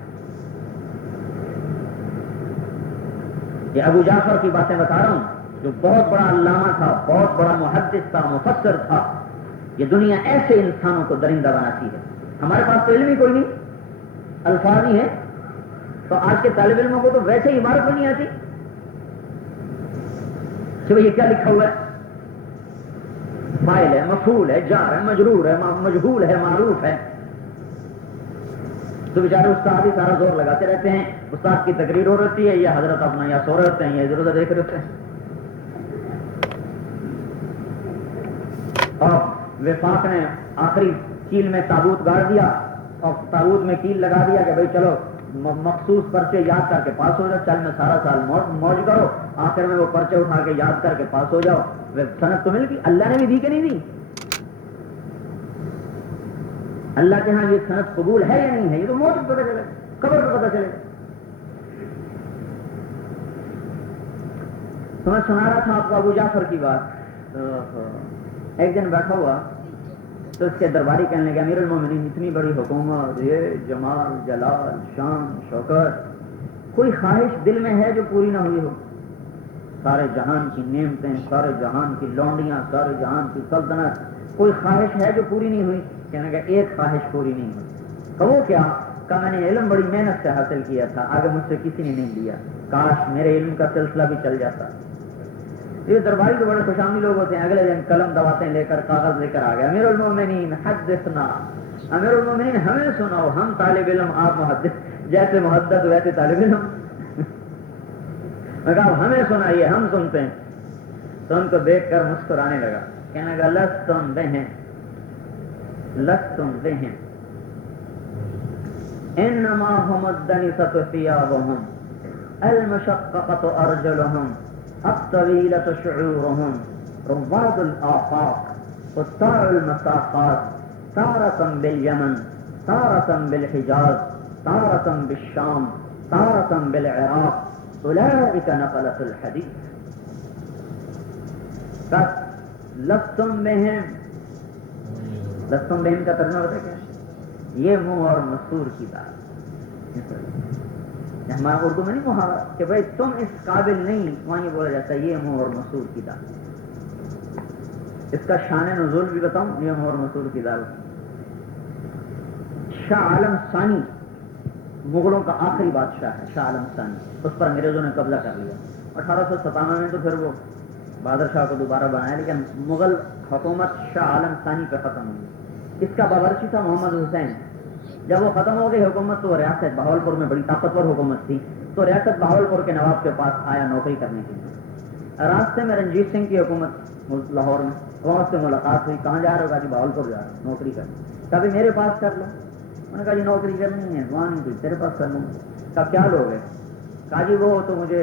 یہ ابو جعفر کی باتیں بتا رہا ہوں, جو بہت بڑا علامہ تھا, بہت بڑا محدث تھا, مفسر تھا. یہ دنیا ایسے انسانوں کو درندہ بناتی ہے. ہمارے پاس تو علم ہی کوئی نہیں, الفاظ ہی ہے. تو آج کے طالب علموں کو تو ویسے ہی عبارت بھی نہیں آتی کہ بھئی یہ کیا لکھا ہوا ہے. فاعل ہے, مفعول ہے, جار ہے, مجرور ہے, مجہول ہے, معروف ہے. تو بیچارے استاد ہی سارا زور لگاتے رہتے ہیں. استاد کی تقریر ہو رہتی ہے, یا حضرت اپنا یا سو رہے ہوتے ہیں, یا ادھر ادھر دیکھ رہے ہوتے ہیں. اور وفاق نے آخری کیل میں تابوت گاڑ دیا, اور تابوت میں کیل لگا دیا کہ بھئی چلو مخصوص پرچے یاد کر کے پاس ہو جاؤ, چل میں سارا سال موج کرو, آخر میں وہ پرچے اٹھا کے یاد کر کے پاس ہو جاؤ. سند تو مل گئی, اللہ نے بھی دی کہ نہیں دی؟ اللہ کے ہاں یہ سند قبول ہے یا نہیں ہے, یہ تو موت پتہ چلے, قبر پہ پتہ چلے. تو میں سنا رہا تھا آپ کو ابو جعفر کی بات. ایک دن بیٹھا ہوا تو اس کے درباری کہنے لگا, امیر المومنین اتنی بڑی حکومت, یہ جمال جلال شان شوکت, کوئی خواہش دل میں ہے جو پوری نہ ہوئی ہو؟ سارے جہان کی نعمتیں, سارے جہان کی لونڈیاں, سارے جہان کی سلطنت, کوئی خواہش ہے جو پوری نہیں ہوئی؟ کہنے لگا ایک خواہش پوری نہیں ہوئی. کہو کیا؟ کہا میں نے علم بڑی محنت سے حاصل کیا تھا, آگے مجھ سے کسی نے نہیں دیا, کاش میرے علم کا سلسلہ بھی چل جاتا. یہ درباری تو بڑے خوشامی لوگ ہوتے ہیں, اگلے دن قلم دباتے لے کر کاغذ لے کر آ گیا, امیر المومنین حدثنا, امیر المومنین ہمیں سناؤ, ہم طالب علم, آپ محدث, جیسے محدث ویسے طالب علم. میں کہا ہمیں سنائیے, ہم سنتے ہیں. تو ان کو دیکھ کر مسکرانے لگا, کہنے لگا لستم بہن, لستم بہن, انما هم الدنسة ثيابهم, المشققة ارجلهم, الطويلة شعورهم, رواد الآفاق, قطاع المساقات, تارة باليمن, تارة بالحجاز, تارة بالشام, تارة بالعراق, أولئك نقلة الحديث. لستم بهم, لستم بهم کا ترجمہ بتا کیا؟ یہ منہ اور مسور کی بات. ہمارا اردو میں نہیں محاورہ کہ بھائی تم اس قابل نہیں, وہاں یہ بولا جاتا ہے یہ منہ اور مسور کی دال. اس کا شان نزول بھی بتاؤں, یہ منہ اور مسور کی دال. شاہ عالم ثانی مغلوں کا آخری بادشاہ ہے, شاہ عالم ثانی, اس پر انگریزوں نے قبضہ کر لیا. 1857 میں تو پھر وہ بہادر شاہ کو دوبارہ بنایا, لیکن مغل حکومت شاہ عالم ثانی پہ ختم ہوئی. اس کا باورچی تھا محمد حسین. جب وہ ختم ہو گئی حکومت تو ریاست بہاولپور میں بڑی طاقتور حکومت تھی, تو ریاست بہاولپور کے نواب کے پاس آیا نوکری کرنے کے لیے. راستے میں رنجیت سنگھ کی حکومت لاہور میں, وہاں سے ملاقات ہوئی. کہاں جا رہے ہو؟ کہا جی بہاولپور جا رہا ہوں نوکری کرنے. کبھی میرے پاس کر لو. انہوں نے کہا جی نوکری کرنی ہے, وہاں نہیں, تیرے پاس کر لوں. کہا کیا لوگ ہے؟ کہا جی وہ تو مجھے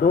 2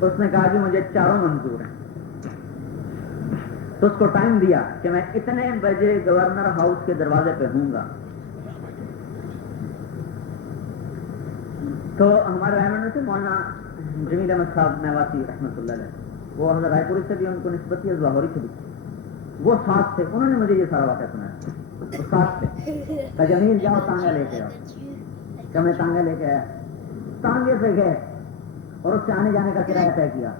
اس نے کہا جی مجھے چاروں منظور ہیں. تو اس کو ٹائم دیا کہ میں اتنے بجے گورنر ہاؤس کے دروازے پہ ہوں گا. تو ہمارے رائے سے مولانا جمیل احمد صاحب میواتی رحمۃ اللہ علیہ, وہ حضرت رائے پوری سے بھی ان کو نسبت تھی, لاہوری سے بھی, وہ ساتھ تھے. انہوں نے مجھے یہ سارا واقعہ سنایا. وہ ساتھ تھے کہ جمیل جاؤ تانگا لے کے آؤ. کہ میں تانگا لے کے آیا, تانگے سے گئے اور اس سے آنے جانے کا کرایہ طے کیا.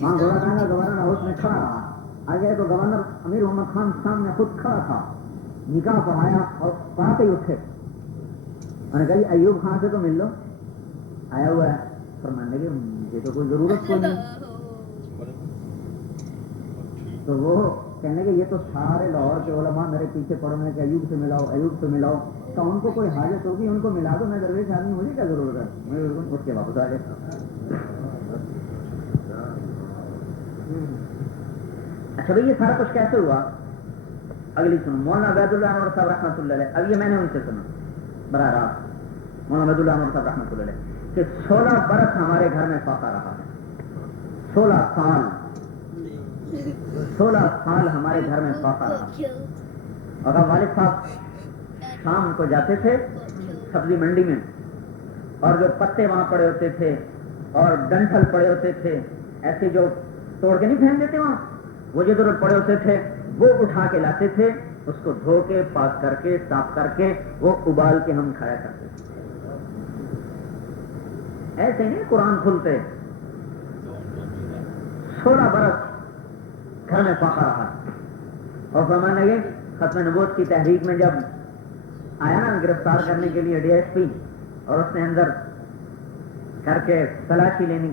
وہاں گورنر ہاؤس میں کھڑا رہا. آگے تو گورنر امیر محمد خان سامنے خود کھڑا تھا. نکاح پڑھایا اور پڑھاتے ہی اٹھے. میں نے کہا جی ایوب خان سے تو مل لو, آیا ہوا ہے. فرمانے کہ مجھے تو کوئی ضرورت کوئی نہیں. تو وہ کہنے کہ یہ تو سارے لاہور کے علماء میرے پیچھے پڑھنے کہ ایوب سے ملاؤ, ایوب سے ملاؤ. تو ان کو کوئی حاجت ہوگی ان کو ملا دو, میں درویش آدمی, مجھے کیا ضرورت ہے. میں اٹھ کے واپس آ گیا. اچھا بھائی یہ سارا کچھ کیسے ہوا, اگلی سنو. مولانا عبید اللہ انور صاحب رحمۃ اللہ علیہ, اب یہ میں نے ان سے سنا براہ راست. مولانا عبید اللہ انور صاحب رحمۃ اللہ علیہ کہ 16 برس ہمارے گھر میں فاقہ رہا ہے. 16 سال ہمارے گھر میں فاقہ رہا. اور والد صاحب شام کو جاتے تھے سبزی منڈی میں, اور جو پتے وہاں پڑے ہوتے تھے اور ڈنٹل پڑے ہوتے تھے, ایسے جو توڑ کے نہیں پھینک دیتے وہاں, وہ جو ضرورت پڑے ہوتے تھے وہ اٹھا کے لاتے تھے. اس کو دھو کے پاک کر کے صاف کر کے وہ ابال کے ہم کھایا کرتے تھے. ایسے نہیں قرآن کھلتے. 16 برس گھر میں فاقہ رہا. اور فرمانے لگے ختم نبوت کی تحریک میں جب آیا نا گرفتار کرنے کے لیے ڈی ایس پی, اور اس نے اندر کر کے تلاشی لینی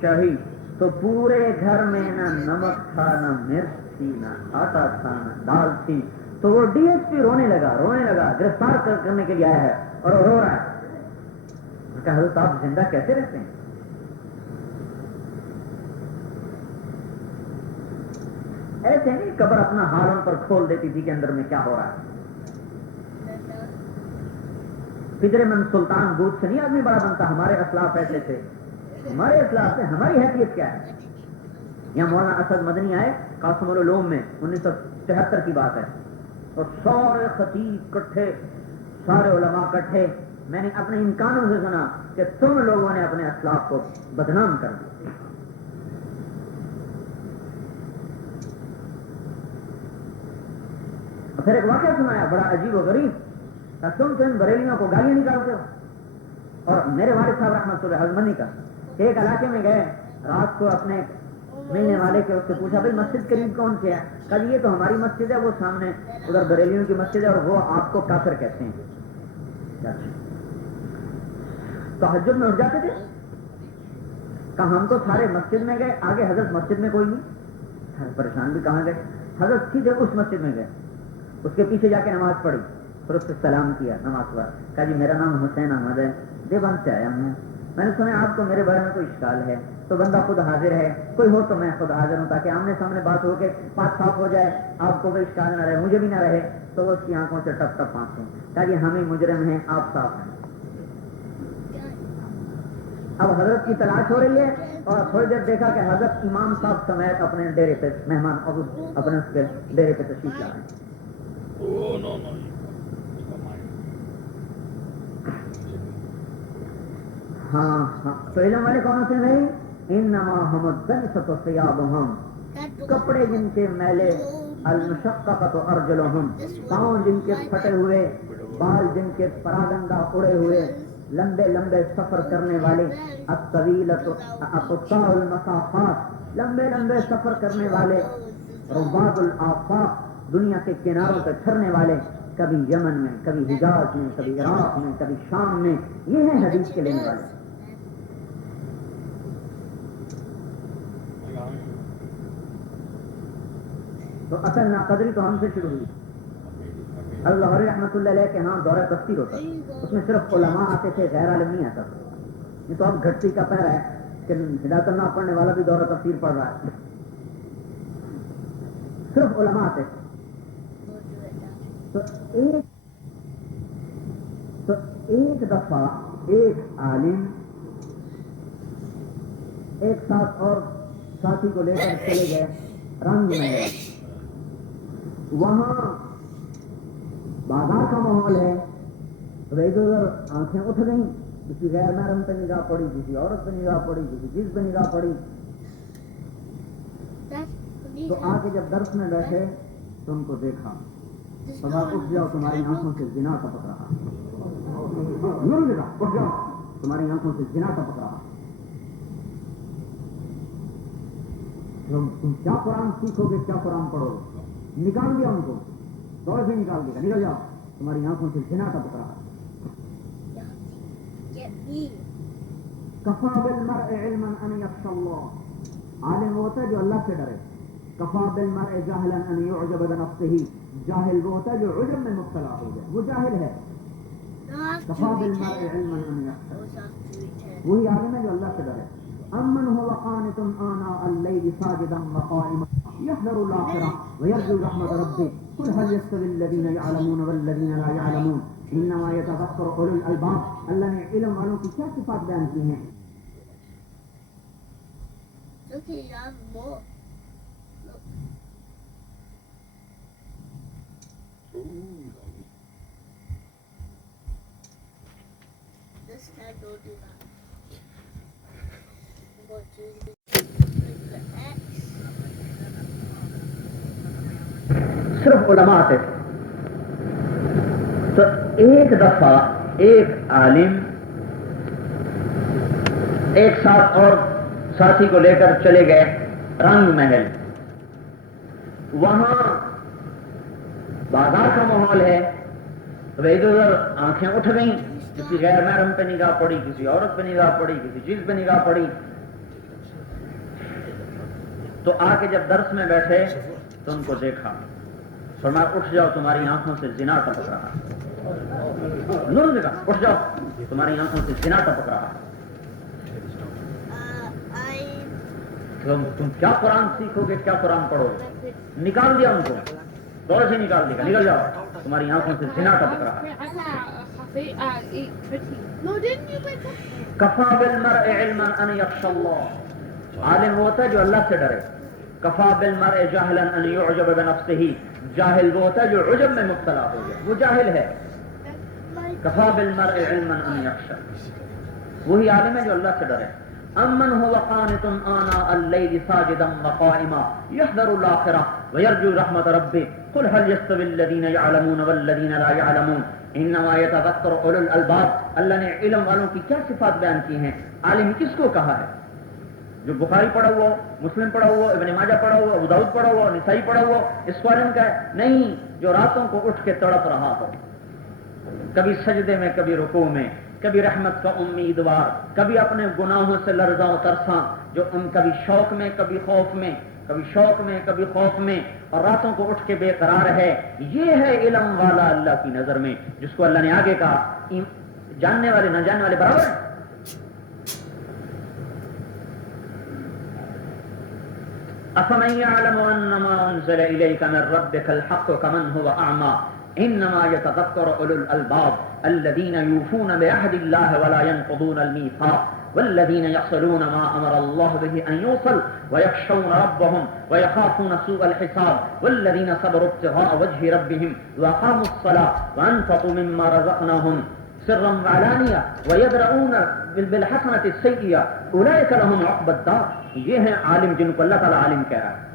چاہی, تو پورے گھر میں نہ نمک تھا, نہ مرچ تھی, نہ آٹا تھا, نہ دال تھی. تو وہ ڈی ایس پی رونے لگا, گرفتار کرنے کے لیے آیا ہے اور وہ رو رہا ہے. کہا حضرت آپ زندہ کیسے رہتے ہیں؟ ایسے نہیں قبر اپنا حال ان پر کھول دیتی تھی کہ اندر میں کیا ہو رہا ہے. پدر من سلطان بوت سے نہیں آدمی بڑا بنتا. ہمارے اسلاف ایسے تھے, ہمارے اسلاف سے ہماری حیثیت کیا ہے. یہاں مولانا اسد مدنی آئے قاسم العلوم میں 1973 کی بات ہے, اور سارے خطیب کٹھے, سارے علماء کٹھے. میں نے اپنے ان کانوں سے سنا کہ تم لوگوں نے اپنے اسلاف کو بدنام کر دیا. پھر ایک واقعہ سنایا بڑا عجیب و غریب, تم تو ان بریلیوں کو گالیاں نکالتے ہو. اور میرے والد صاحب رحمۃ اللہ حضمنی کا ایک علاقے میں گئے رات کو, اپنے ملنے والے کے اس سے پوچھا بھائی مسجد قریب کون سی ہے؟ کہا یہ تو ہماری مسجد ہے, وہ سامنے ادھر بریلیوں کی مسجد ہے, اور وہ آپ کو کافر کہتے ہیں. تہجد میں اٹھ جاتے تھے. کہا ہم تو سارے مسجد میں گئے, آگے حضرت مسجد میں کوئی نہیں. پریشان بھی کہاں گئے, حضرت سیدھے اس مسجد میں گئے, اس کے پیچھے جا کے نماز پڑھی, پھر اس سے سلام کیا نماز پڑھا. کہا جی میرا نام حسین احمد ہے, دیوبند سے آیا ہوں, میں نے سنا آپ کو میرے بارے میں کوئی اشکال ہے, تو بندہ خود حاضر ہے, کوئی ہو تو میں خود حاضر ہوں, تاکہ آمنے سامنے بات ہو کے بات صاف ہو جائے, آپ کو کوئی اشکال نہ رہے, مجھے بھی نہ رہے. تو وہ اس کی آنکھوں سے ٹپ ٹپ آنسو. کہا جی ہم ہی مجرم ہیں, آپ صاف ہیں. اب حضرت کی تلاش ہو رہی ہے, اور تھوڑی دیر دیکھا کہ حضرت امام صاحب سمیت اپنے ڈیرے پہ مہمان اور اپنے اس کے ڈیرے پہ تشریف لا رہے ہیں. ہاں تو علم والے کون سے نہیں, انما ہم الدنسۃ ثیابہم, کپڑے جن کے میلے, المشققۃ ارجلہم, پاؤں جن کے پھٹے ہوئے, بال جن کے پراگندہ اڑے ہوئے, لمبے لمبے سفر کرنے والے, الطویلۃ اقصاء المسافات, لمبے لمبے سفر کرنے والے, رباد الآفاق, دنیا کے کناروں پہ چڑھنے والے, کبھی یمن میں, کبھی حجاز میں, کبھی عراق میں, کبھی شام میں, یہ ہیں حدیث کے لینے والے. تو اصل ناقدری تو ہم سے شروع ہوئی. اللہ رحمۃ اللہ علیہ کے ہاں دورہ تفسیر ہوتا, اس میں صرف علماء آتے تھے, غیر عالم نہیں آتا. یہ تو اب گھٹتی کا پیر ہے کہ ہدایت اللہ پڑھنے والا بھی دورہ تفسیر پڑھ رہا ہے, صرف علماء آتے تھے. تو ایک دفعہ ایک عالم ایک ساتھ اور ساتھی کو لے کر چلے گئے رنگ محل. وہاں بازار کا ماحول ہے، ادھر ادھر آنکھیں اٹھ گئیں، کسی غیر محرم پہ نگاہ پڑی، کسی عورت پہ نگاہ پڑی، کسی چیز پہ نگاہ پڑی. تو آ کے جب درس میں بیٹھے تو ان کو دیکھا، صبح اٹھ جاؤ تمہاری آنکھوں سے زنا ٹپک رہا، اٹھ جاؤ تمہاری آنکھوں سے زنا ٹپک رہا. تم کیا قرآن سیکھو گے، کیا قرآن پڑھو گے؟ نکال دیا ان کو، دور سے نکال دیا، نکل جاؤ تمہاری آنکھوں سے زنا ٹپک رہا. کفا بالمرء علما ان یخشى اللہ، عالم وہ ہوتا ہے جو اللہ سے ڈرے. کفا بالمرء جاہلا ان یعجب بنفسه، جاہل وہ ہوتا ہے جو عجب میں مبتلا ہو جائے، وہ جاہل ہے. کفا بالمرء علما ان یخشى، وہی عالم ہے جو اللہ سے ڈرے. امن هو قانت آناء الليل ساجدا وقائما يحذر الآخرة ويرجو رحمة ربه قل هل يستوي الذين يعلمون والذين لا يعلمون انما يتذكر اولو الالباب. اللہ نے علم والوں کی کیا صفات بیان کی ہیں؟ صرف علماء سے. تو ایک دفعہ ایک عالم ایک ساتھ اور ساتھی کو لے کر چلے گئے رنگ محل. وہاں بازار کا ماحول ہے، ادھر ادھر آنکھیں اٹھ گئیں، کسی غیر محرم پہ نگاہ پڑی، کسی عورت پہ نگاہ پڑی، کسی چیز پہ نگاہ پڑی. تو آ کے جب درس میں بیٹھے تو ان کو دیکھا، فرمایا اٹھ جاؤ تمہاری آنکھوں سے زنا ٹپک رہا. نور نے کہا اٹھ جاؤ تمہاری آنکھوں سے زنا ٹپک رہا. تم کیا قرآن سیکھو گے، کیا قرآن پڑھو گے؟ نکال دیا ان کو، دور سے نکال دیا، نکل جاؤ تمہاری آنکھوں سے زنا ٹپک رہا. کفا بالمرء علما ان یخشى اللہ، عالم وہ ہوتا ہے جو اللہ سے ڈرے. کفا بالمرء جاہلا ان یعجب بنفسه، جاہل وہ ہوتا ہے جو عجب میں مبتلا ہو جائے، وہ جاہل ہے. کفا بالمرء علما ان یخشى، وہی عالم ہے جو اللہ سے ڈرے. امن هو قانت آناء الليل ساجدا وقائما يحذر الآخرة ويرجو رحمة ربه قل هل يستوي الذين يعلمون والذين لا يعلمون انما يتذكر اولو الالباب. اللہ نے علم والوں کی کیا صفات بیان کی ہیں؟ عالم کس کو کہا ہے؟ جو بخاری پڑھا ہوا، مسلم پڑھا ہوا، ابن ماجہ پڑھا ہوا، ابو داؤد پڑھا ہوا، نسائی پڑھا ہوا، اس کو عالم کا ہے؟ نہیں، جو راتوں کو اٹھ کے تڑپ رہا ہو، کبھی سجدے میں، کبھی رکوع میں، کبھی رحمت کا امیدوار، کبھی اپنے گناہوں سے لرزاں و ترساں، جو کبھی شوق میں، کبھی خوف میں، کبھی شوق میں، کبھی خوف میں، اور راتوں کو اٹھ کے بے قرار ہے. یہ ہے علم والا اللہ کی نظر میں، جس کو اللہ نے آگے کہا جاننے والے نہ جاننے والے برابر ہیں. افمن يعلم انما انزل اليك من ربك الحق كمن هو اعمى انما يتذكر اولو الالباب الذين يوفون بعهد الله ولا ينقضون الميثاق والذين يصلون ما امر الله به ان يوصل ويخشون ربهم ويخافون سوء الحساب والذين صبروا ابتغاء وجه ربهم واقاموا الصلاة وانفقوا مما رزقناهم سرا وعلانية ويدرؤون بالحسنة السيئة اولئك لهم عقبى الدار. یہ ہیں عالم جن کو اللہ تعالیٰ عالم کہہ رہا ہے.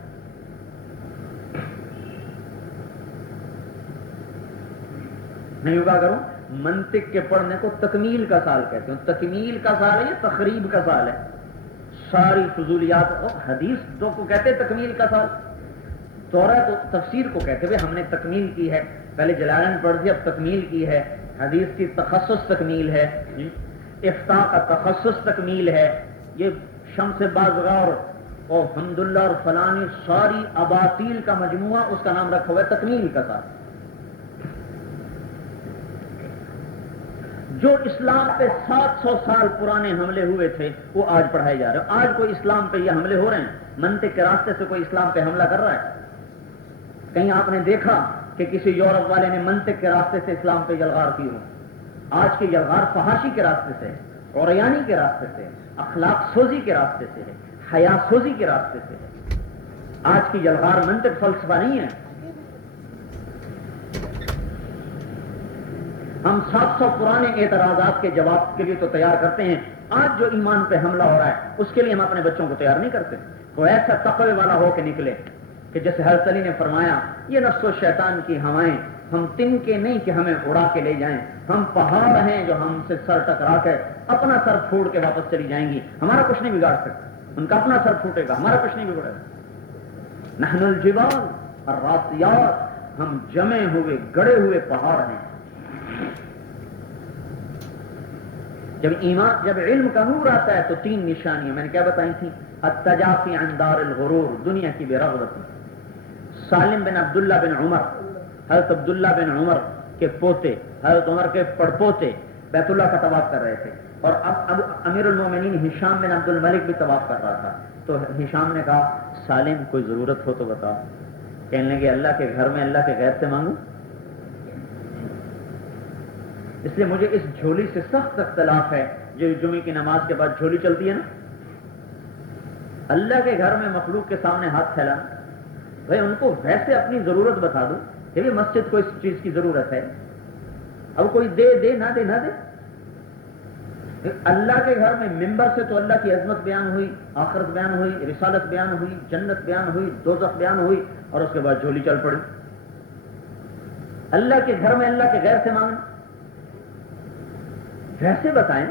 نہیں ہوگا کروں، منطق کے پڑھنے کو تکمیل کا سال کہتے ہیں. تکمیل کا سال ہے، یہ تقریب کا سال ہے. ساری فضولیات اور حدیث دو کو کہتے ہیں تکمیل کا سال. تورات تو تفسیر کو کہتے ہوئے ہم نے تکمیل کی ہے، پہلے جلالین پڑھ دی، اب تکمیل کی ہے. حدیث کی تخصص تکمیل ہے، افتاء کا تخصص تکمیل ہے. یہ شمس بازغار اور حمداللہ اور فلانی ساری اباطیل کا مجموعہ، اس کا نام رکھا ہوا ہے تکمیل کا سال. جو اسلام پہ 700 سال پرانے حملے ہوئے تھے وہ آج پڑھائے جا رہے ہیں. آج کوئی اسلام پہ یہ حملے ہو رہے ہیں، منطق کے راستے سے کوئی اسلام پہ حملہ کر رہا ہے؟ کہیں آپ نے دیکھا کہ کسی یورپ والے نے منطق کے راستے سے اسلام پہ یلغار کی ہو؟ آج کی یلغار فحاشی کے راستے سے. اوریانی کے راستے سے، اخلاق سوزی کے راستے سے ہے، حیا سوزی کے راستے سے ہے۔ آج کی جلغار منطق فلسفہ نہیں ہے۔ ہم 700 پرانے اعتراضات کے جواب کے لیے تو تیار کرتے ہیں، آج جو ایمان پہ حملہ ہو رہا ہے اس کے لیے ہم اپنے بچوں کو تیار نہیں کرتے۔ کوئی ایسا تقوی والا ہو کے نکلے کہ جیسے حضرت علی نے فرمایا یہ نفس و شیطان کی ہوائیں، ہم تن کے نہیں کہ ہمیں اڑا کے لے جائیں، ہم پہاڑ ہیں جو ہم سے سر ٹکرا کے اپنا سر پھوڑ کے واپس چلی جائیں گی، ہمارا کچھ نہیں بگاڑ سکتا، ان کا اپنا سر پھوٹے گا، ہمارا کچھ نہیں بگڑے گا۔ نحن الجبال الراسیات، ہم جمے ہوئے گڑے ہوئے پہاڑ ہیں۔ جب علم کا نور آتا ہے تو 3 نشانیاں میں نے کیا بتائی تھی؟ التجافی عن دار الغرور، دنیا کی بے رغبتی۔ سالم بن عبداللہ بن عمر، حضرت عبداللہ بن عمر کے پوتے، حضرت عمر کے پڑپوتے بیت اللہ کا طواف کر رہے تھے، اور اب امیر المومنین ہشام بن عبد الملک بھی طواف کر رہا تھا۔ تو ہشام نے کہا سالم کوئی ضرورت ہو تو بتا۔ کہنے لگے اللہ کے گھر میں اللہ کے غیر سے مانگوں؟ اس لیے مجھے اس جھولی سے سخت اختلاف ہے جو جمعے کی نماز کے بعد جھولی چلتی ہے نا، اللہ کے گھر میں مخلوق کے سامنے ہاتھ پھیلانا، بھائی ان کو ویسے اپنی ضرورت بتا دو کہ بھی مسجد کو اس چیز کی ضرورت ہے، اب کوئی دے نہ دے نہ دے۔ اللہ کے گھر میں ممبر سے تو اللہ کی عظمت بیان ہوئی، آخرت بیان ہوئی، رسالت بیان ہوئی، جنت بیان ہوئی، دوزخ بیان ہوئی، اور اس کے بعد جھولی چل پڑی۔ اللہ کے گھر میں اللہ کے غیر سے مانگنا، ویسے بتائیں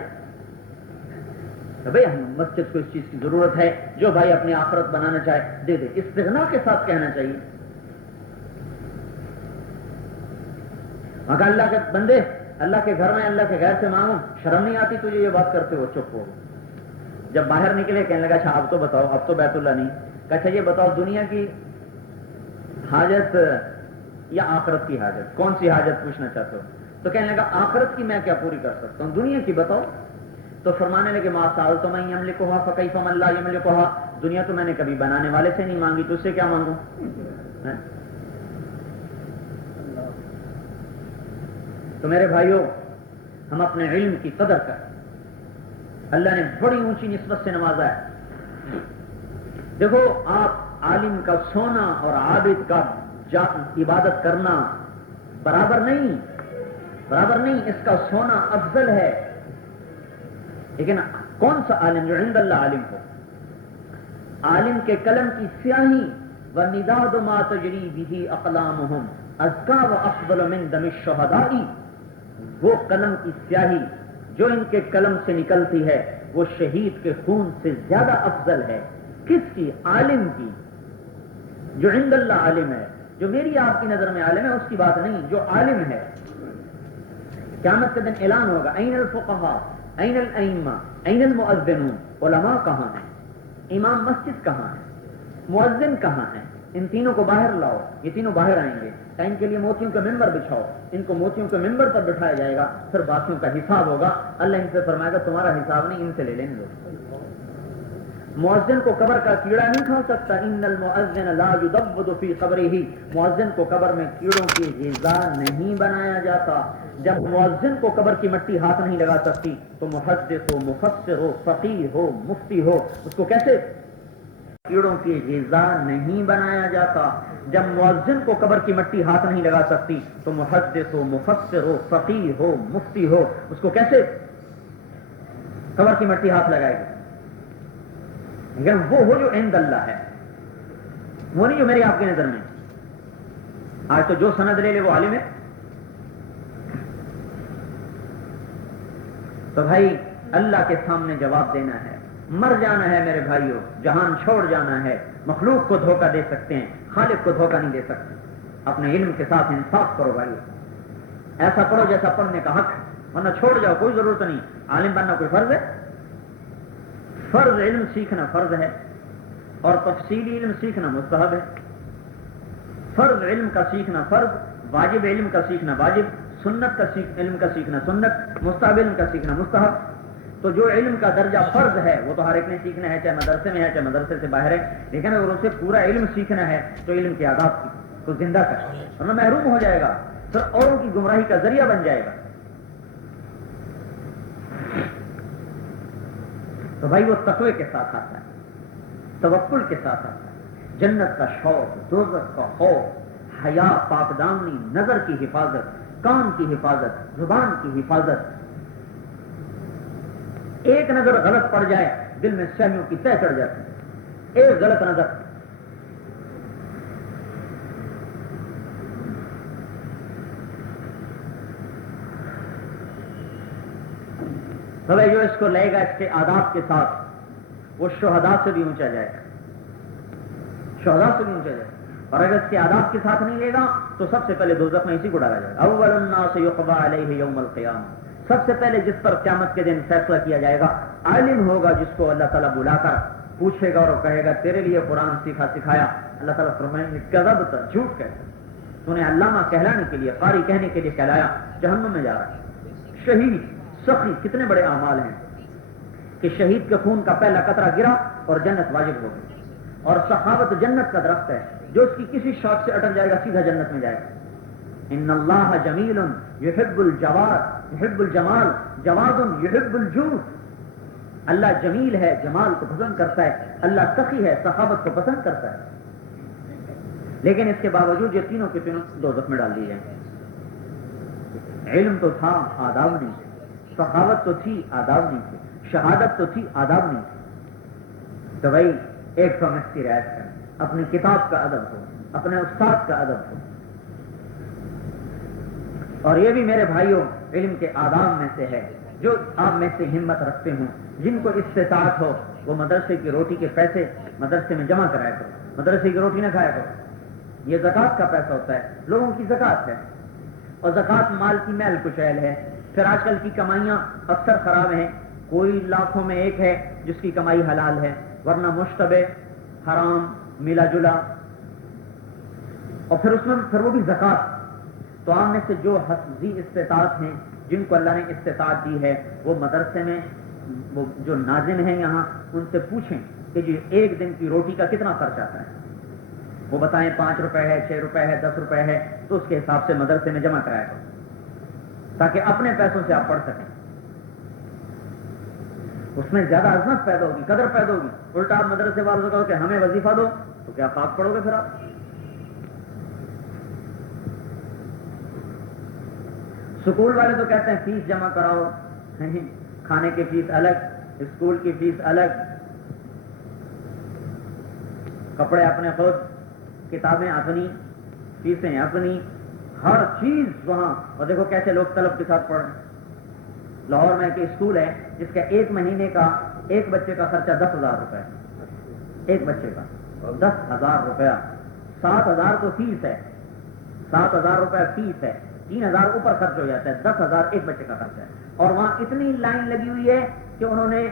بھائی ہم مسجد کو اس چیز کی ضرورت ہے، جو بھائی اپنی آخرت بنانا چاہے دے دے، استغنا کے ساتھ کہنا چاہیے۔ مگر اللہ کے بندے اللہ کے گھر میں اللہ کے غیر سے مانگو، شرم نہیں آتی تجھے یہ بات کرتے ہو؟ چپ ہو۔ جب باہر نکلے کہنے لگا اچھا اب تو بتاؤ، اب تو بیت اللہ نہیں، کہ اچھا یہ بتاؤ دنیا کی حاجت یا آخرت کی حاجت، کون سی حاجت پوچھنا چاہتے ہو؟ تو کہنے لگا آخرت کی میں کیا پوری کر سکتا ہوں، دنیا کی بتاؤ۔ تو فرمانے لگے ما سألت من یملکها فکیف من لا یملکها، دنیا تو میں نے کبھی بنانے والے سے نہیں مانگی، تو اس سے کیا مانگوں؟ تو میرے بھائیوں ہم اپنے علم کی قدر کریں، اللہ نے بڑی اونچی نسبت سے نوازا ہے۔ دیکھو آپ عالم کا سونا اور عابد کا عبادت کرنا برابر نہیں، اس کا سونا افضل ہے، لیکن کون سا عالم؟ جو عند اللہ عالم ہو، عالم کے قلم کی سیاہی وَالنِّدَادُ مَا تَجْرِي بِهِ أَقْلَامُهُمْ أَزْكَىٰ وَأَفْضَلُ مِن دَمِ الشُّهَدَاءِ، وہ قلم کی سیاہی جو ان کے قلم سے نکلتی ہے وہ شہید کے خون سے زیادہ افضل ہے۔ کس کی؟ عالم کی، جو عند اللہ عالم ہے۔ جو میری آپ کی نظر میں عالم ہے اس کی بات نہیں، جو عالم ہے۔ قیامت کے دن اعلان ہوگا این الفقہاء این الائمہ این المؤذنون، علماء کہاں ہیں؟ امام مسجد کہاں ہے؟ مؤذن کہاں ہے؟ ان تینوں کو باہر لاؤ، یہ تینوں باہر آئیں گے، ان کے لیے موتیوں کا ممبر بچھاؤ، ان کو موتیوں کے ممبر پر بٹھایا جائے گا، پھر باقیوں کا حساب ہوگا۔ اللہ ان سے فرمائے گا تمہارا حساب نہیں، ان سے لے لیں گے۔ مؤذن کو قبر کا کیڑا نہیں کھا سکتا، ان المؤذن لا یدبد فی قبرہ، مؤذن کو قبر میں کیڑوں کی غذا نہیں بنایا جاتا۔ جب مؤذن کو قبر کی مٹی ہاتھ نہیں لگا سکتی تو محدث ہو، مفسر ہو، فقیہ ہو، مفتی ہو، اس کو کیسے کیڑوں کی غذا نہیں بنایا جاتا؟ جب مؤذن کو قبر کی مٹی ہاتھ نہیں لگا سکتی تو محدث ہو، مفسر ہو، فقیہ ہو، مفتی ہو، اس کو کیسے قبر کی مٹی ہاتھ لگائے گا؟ لیکن وہ ہو جو عند اللہ ہے، وہ نہیں جو میری آپ کی نظر میں۔ آج تو جو سند لے لے وہ عالم ہے۔ تو بھائی اللہ کے سامنے جواب دینا ہے، مر جانا ہے میرے بھائیوں، جہان چھوڑ جانا ہے۔ مخلوق کو دھوکہ دے سکتے ہیں، خالق کو دھوکہ نہیں دے سکتے۔ اپنے علم کے ساتھ انصاف کرو بھائی، ایسا پڑھو جیسا پڑھنے کا حق، ورنہ چھوڑ جاؤ، کوئی ضرورت نہیں۔ عالم بننا کوئی فرض ہے؟ فرض علم سیکھنا فرض ہے، اور تفصیلی علم سیکھنا مستحب ہے۔ فرض علم کا سیکھنا فرض، واجب علم کا سیکھنا واجب، سنت کا علم کا سیکھنا سنت، مستحب علم کا سیکھنا مستحب۔ تو جو علم کا درجہ فرض ہے وہ تو ہر ایک نے سیکھنا ہے، چاہے مدرسے میں ہے چاہے مدرسے سے باہر ہے، لیکن اگر اسے پورا علم سیکھنا ہے تو علم کے آداب کو زندہ کر، ورنہ محروم ہو جائے گا، پھر اوروں کی گمراہی کا ذریعہ بن جائے گا۔ تو بھائی وہ تقوی کے ساتھ آتا ہے، توکل کے ساتھ آتا ہے، جنت کا شوق، دوزخ کا خوف، حیا، پاک دامنی، نظر کی حفاظت، کان کی حفاظت، زبان کی حفاظت. ایک نظر غلط پڑ جائے دل میں سہمیوں کی تہ چڑھ جاتی ہے. ایک غلط نظر. تو جو اس کو لے گا اس کے آداب کے ساتھ وہ شہداء سے بھی اونچا جائے گا، شہداء سے بھی اونچا جائے گا. اور اگر اس کے آداب کے ساتھ نہیں لے گا تو سب سے پہلے دوزخ میں اسی کو ڈالا جائے گا. اول الناس یقضی علیہ یوم القیامہ، سب سے پہلے جس پر قیامت کے دن فیصلہ کیا جائے گا عالم ہوگا، جس کو اللہ تعالیٰ بلا کر پوچھے گا اور کہے گا تیرے لیے قرآن سکھایا. اللہ تعالیٰ فرمائیں گے کذبت، جھوٹ کہتا، تو نے علامہ کہلانے کے لیے، قاری کہنے کے لیے کہلایا، جہنم میں جا رہا ہے. شہید سخی کتنے بڑے اعمال ہیں کہ شہید کے خون کا پہلا قطرہ گرا اور جنت واجب ہو گئی. اور سخاوت جنت کا درخت ہے، جو اس کی کسی شاخ سے اٹک جائے گا سیدھا جنت میں جائے گا. ان اللہ جمیل یحب الجواد یحب الجمال جواد یحب الجود. اللہ جمیل ہے، جمال کو پسند کرتا ہے. اللہ سخی ہے، سخاوت کو پسند کرتا ہے. لیکن اس کے باوجود یہ تینوں کے تینوں دوزخ میں ڈال دیے جائیں. علم تو تھا، آداب نہیں تھے. سخاوت تو تھی، آداب نہیں تھے. شہادت تو تھی، آداب نہیں تھے. تو بھائی ایک تو ہم اس کی رعایت کریں، اپنی کتاب کا ادب ہو، اپنے استاد کا ادب ہو. اور یہ بھی میرے بھائیوں علم کے آداب میں سے ہے. جو آپ میں سے ہمت رکھتے ہوں، جن کو استطاعت ہو، وہ مدرسے کی روٹی کے پیسے مدرسے میں جمع کرایا کرو. مدرسے کی روٹی نہ کھایا کرو. یہ زکوٰۃ کا پیسہ ہوتا ہے، لوگوں کی زکوٰۃ ہے. اور زکوٰۃ مال کی میل کچیل ہے. پھر آج کل کی کمائیاں اکثر خراب ہیں. کوئی لاکھوں میں ایک ہے جس کی کمائی حلال ہے، ورنہ مشتبہ، حرام، ملا جلا. اور پھر اس میں پھر وہ بھی زکوٰۃ. تو عام میں سے جو ذی استطاعت ہیں، جن کو اللہ نے استطاعت دی ہے، وہ مدرسے میں وہ جو ناظم ہیں یہاں ان سے پوچھیں کہ جی ایک دن کی روٹی کا کتنا خرچ آتا ہے. وہ بتائیں 5 روپے ہے، 6 روپے ہے، 10 روپے ہے. تو اس کے حساب سے مدرسے میں جمع کرایا کرو تاکہ اپنے پیسوں سے آپ پڑھ سکیں. اس میں زیادہ عظمت پیدا ہوگی، قدر پیدا ہوگی. الٹا آپ مدرسے والوں کو کہو کہ ہمیں وظیفہ دو، تو کیا پاک پڑھو گے پھر آپ؟ سکول والے تو کہتے ہیں فیس جمع کراؤ، کھانے کی فیس الگ، اسکول کی فیس الگ، کپڑے اپنے خود، کتابیں اپنی، فیسیں اپنی، ہر چیز وہاں. اور دیکھو کیسے لوگ طلب کے ساتھ پڑھ رہے ہیں. لاہور میں ایک اسکول ہے جس کا ایک مہینے کا ایک بچے کا خرچہ 10,000 روپے، ایک بچے کا 10,000 روپیہ. 7,000 تو فیس ہے، 7,000 روپے فیس ہے، 3,000 اوپر خرچ ہو جاتا ہے. 10,000 ایک بچے کا خرچہ ہے. اور وہاں اتنی لائن لگی ہوئی ہے کہ انہوں نے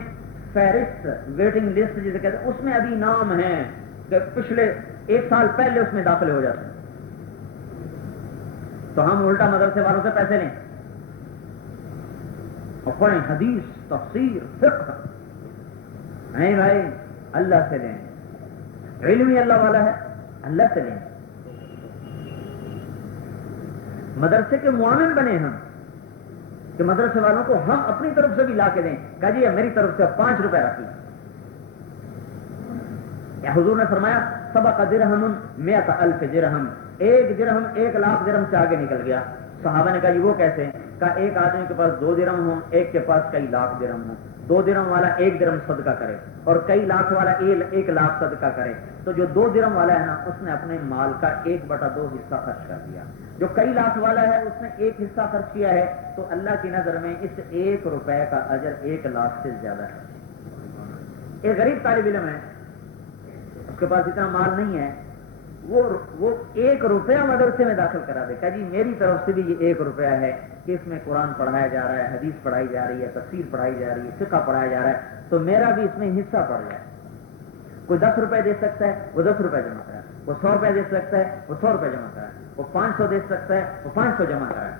فہرست، ویٹنگ لسٹ جسے کہتے ہیں، اس میں ابھی نام ہیں کہ پچھلے 1 سال پہلے اس میں داخلے ہو جاتے ہیں. تو ہم الٹا مدرسے والوں سے پیسے لیں اور پڑھیں حدیث، تفسیر، فقہ. نہیں بھائی، اللہ سے لیں. علم ہی اللہ والا ہے، اللہ سے لیں. مدرسے کے معاون بنے ہم کہ مدرسے والوں کو ہم اپنی طرف سے بھی لا کے دیں. کہا جی میری طرف سے 5 روپے رکھیں. یا حضور نے فرمایا سبق درہم 100,000 درہم، 1 درہم 1,00,000 درہم سے آگے نکل گیا. صحابہ نے کہا جی وہ کیسے؟ کہا ایک آدمی کے پاس 2 درہم ہوں، ایک کے پاس کئی لاکھ درہم ہوں. 2 درہم والا 1 درہم صدقہ کرے اور کئی لاکھ والا 1,00,000 صدقہ کرے. تو جو 2 درہم والا ہے نا، اس نے اپنے مال کا 1/2 حصہ خرچ کر دیا. جو کئی لاکھ والا ہے اس نے 1 حصہ خرچ کیا ہے. تو اللہ کی نظر میں اس 1 روپے کا اجر 1,00,000 سے زیادہ ہے. ایک غریب طالب علم ہے، اس کے پاس اتنا مال نہیں ہے، وہ 1 روپیہ مدرسے میں داخل کرا دے. کہا جی میری طرف سے بھی یہ 1 روپیہ ہے کہ اس میں قرآن پڑھایا جا رہا ہے، حدیث پڑھائی جا رہی ہے، تفسیر پڑھائی جا رہی ہے، فقہ پڑھایا جا رہا ہے، تو میرا بھی اس میں حصہ پڑ جائے. کوئی 10 روپے دے سکتا ہے، وہ 10 روپے جمع کرائے. وہ 100 روپے دے سکتا ہے، وہ 100 روپے جمع کرائے. وہ 500 دے سکتا ہے، وہ 500 جمع کرائے.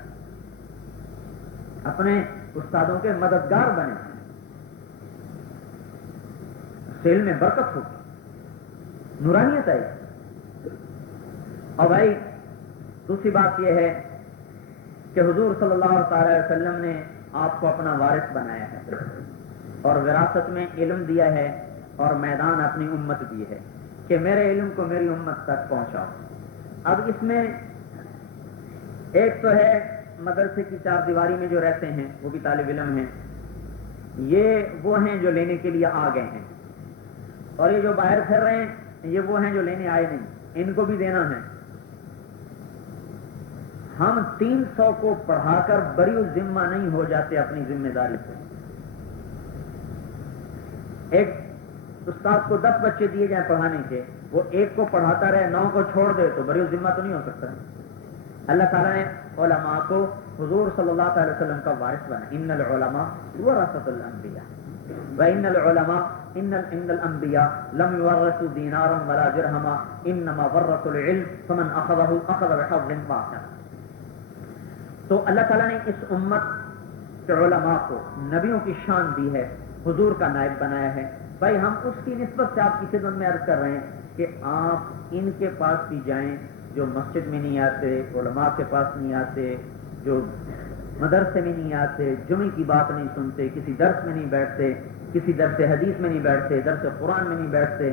اپنے استادوں کے مددگار بنے، سیل میں برکت ہوگی، نورانیت آئے. اور بھائی دوسری بات یہ ہے کہ حضور صلی اللہ تعالی وسلم نے آپ کو اپنا وارث بنایا ہے. اور وراثت میں علم دیا ہے اور میدان اپنی امت دی ہے کہ میرے علم کو میری امت تک پہنچاؤ۔ اب اس میں ایک تو ہے مدرسے کی چار دیواری میں جو رہتے ہیں وہ بھی طالب علم ہیں، یہ وہ ہیں جو لینے کے لیے آ گئے ہیں، اور یہ جو باہر پھر رہے ہیں یہ وہ ہیں جو لینے آئے نہیں، ان کو بھی دینا ہے۔ ہم 300 کو پڑھا کر بری الذمہ نہیں ہو جاتے اپنی ذمہ داری سے۔ ایک استاد کو 10 بچے دیے جائیں پڑھانے کے، وہ ایک کو پڑھاتا رہے 9 کو چھوڑ دے تو بری الذمہ تو نہیں ہو سکتا۔ اللہ تعالیٰ نے علماء کو حضور صلی اللہ علیہ وسلم کا وارث بنا، ان العلماء ورثۃ الانبیاء وان العلماء ان الانبیاء لم يورثوا دینارا ولا درہما انما ورثوا العلم فمن اخذه اخذ بحظ وافر۔ تو اللہ تعالیٰ نے اس امت کے علماء کو نبیوں کی شان دی ہے، حضور کا نائب بنایا ہے۔ بھائی ہم اس کی نسبت سے آپ کی خدمت میں عرض کر رہے ہیں کہ آپ ان کے پاس بھی جائیں جو مسجد میں نہیں آتے، علماء کے پاس نہیں آتے، جو مدرسے میں نہیں آتے، جمعے کی بات نہیں سنتے، کسی درس میں نہیں بیٹھتے، کسی درس حدیث میں نہیں بیٹھتے، درس قرآن میں نہیں بیٹھتے۔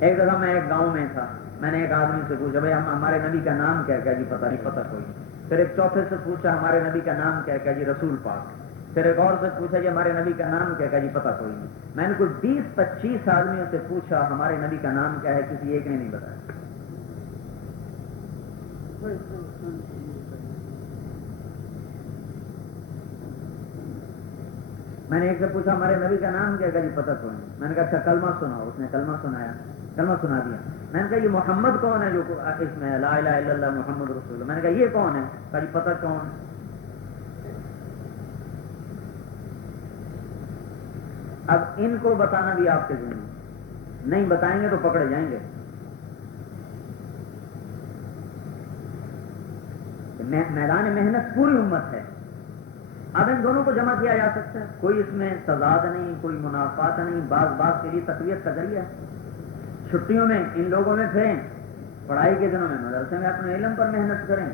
ایک دفعہ میں ایک گاؤں میں تھا، میں نے ایک آدمی سے پوچھا بھائی ہمارے نبی کا نام کیا کیا؟ جی پتہ نہیں، پتہ کوئی نہیں۔ پھر ایک چوتھے سے پوچھا ہمارے نبی کا نام کیا کیا؟ جی رسول پاک۔ پھر ایک اور سے پوچھا جی ہمارے نبی کا نام کیا کیا؟ جی پتہ کوئی نہیں۔ میں نے کوئی 20-25 آدمیوں سے پوچھا ہمارے نبی کا نام کیا ہے، کسی ایک نے نہیں بتایا۔ میں نے ایک سے پوچھا ہمارے نبی کا نام کیا؟ جی پتہ کوئی نہیں۔ میں نے کہا اچھا کلمہ سناؤ، اس نے کلمہ سنایا، کلمہ سنا دیا۔ میں نے کہا یہ محمد کون ہے جو اس میں لا الہ الا اللہ محمد رسول اللہ؟ میں نے کہا یہ کون ہے؟ کہا جی پتہ کون ہے۔ اب ان کو بتانا بھی آپ کے ذمہ، نہیں بتائیں گے تو پکڑے جائیں گے۔ میدان محنت پوری امت ہے، اب ان دونوں کو جمع کیا جا سکتا ہے، کوئی اس میں تضاد نہیں، کوئی منافات نہیں، بعض کے لیے تقویت کا ذریعہ ہے۔ چھٹیوں میں ان لوگوں میں پھریں، پڑھائی کے دنوں میں مدرسے میں اپنے علم پر محنت کریں،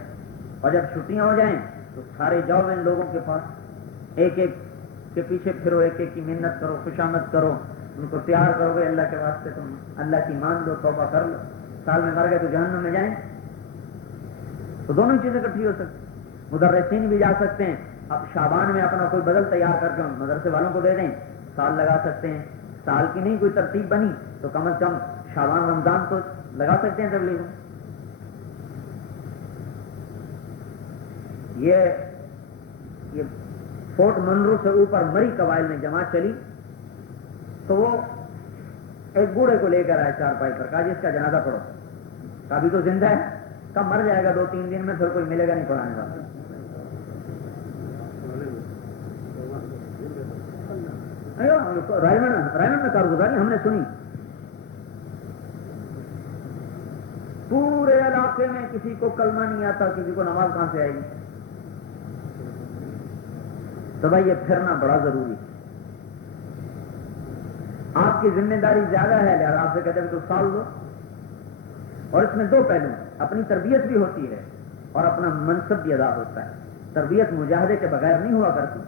اور جب چھٹیاں ہو جائیں تو سارے جاؤ ان لوگوں کے پاس، ایک ایک کے پیچھے پھرو، ایک ایک کی محنت کرو، خوشامد کرو، ان کو تیار کرو گے اللہ کے واسطے، تم اللہ کی مان لو، توبہ کر لو، سال میں مر گئے تو جہنم میں جائیں، تو دونوں چیزیں اکٹھی ہو سکتی۔ مدرسین بھی جا سکتے ہیں، اب شعبان میں اپنا کوئی بدل تیار کر کے مدرسے والوں کو دے دیں، سال لگا سکتے ہیں، سال کی نہیں کوئی ترتیب بنی تو کم از کم شعبان رمضان تو لگا سکتے ہیں تبلیغ۔ یہ فورٹ منرو سے اوپر مری قبائل میں جماعت چلی تو وہ ایک بوڑھے کو لے کر آئے چارپائی پر، کہا جی اس کا جنازہ پڑھو۔ کہا ابھی تو زندہ ہے، کب مر جائے گا 2-3 دن میں، پھر کوئی ملے گا نہیں پڑھانے والا۔ رائمنڈ میں کارگزاری ہم نے سنی، پورے علاقے میں کسی کو کلمہ نہیں آتا، کسی کو نماز کہاں سے آئے گی؟ تو بھائی یہ پھرنا بڑا ضروری ہے، آپ کی ذمہ داری زیادہ ہے، لہذا آپ سے کہتے ہیں تو سال دو۔ اور اس میں 2 پہلو، اپنی تربیت بھی ہوتی ہے اور اپنا منصب بھی ادا ہوتا ہے۔ تربیت مجاہدے کے بغیر نہیں ہوا کرتی،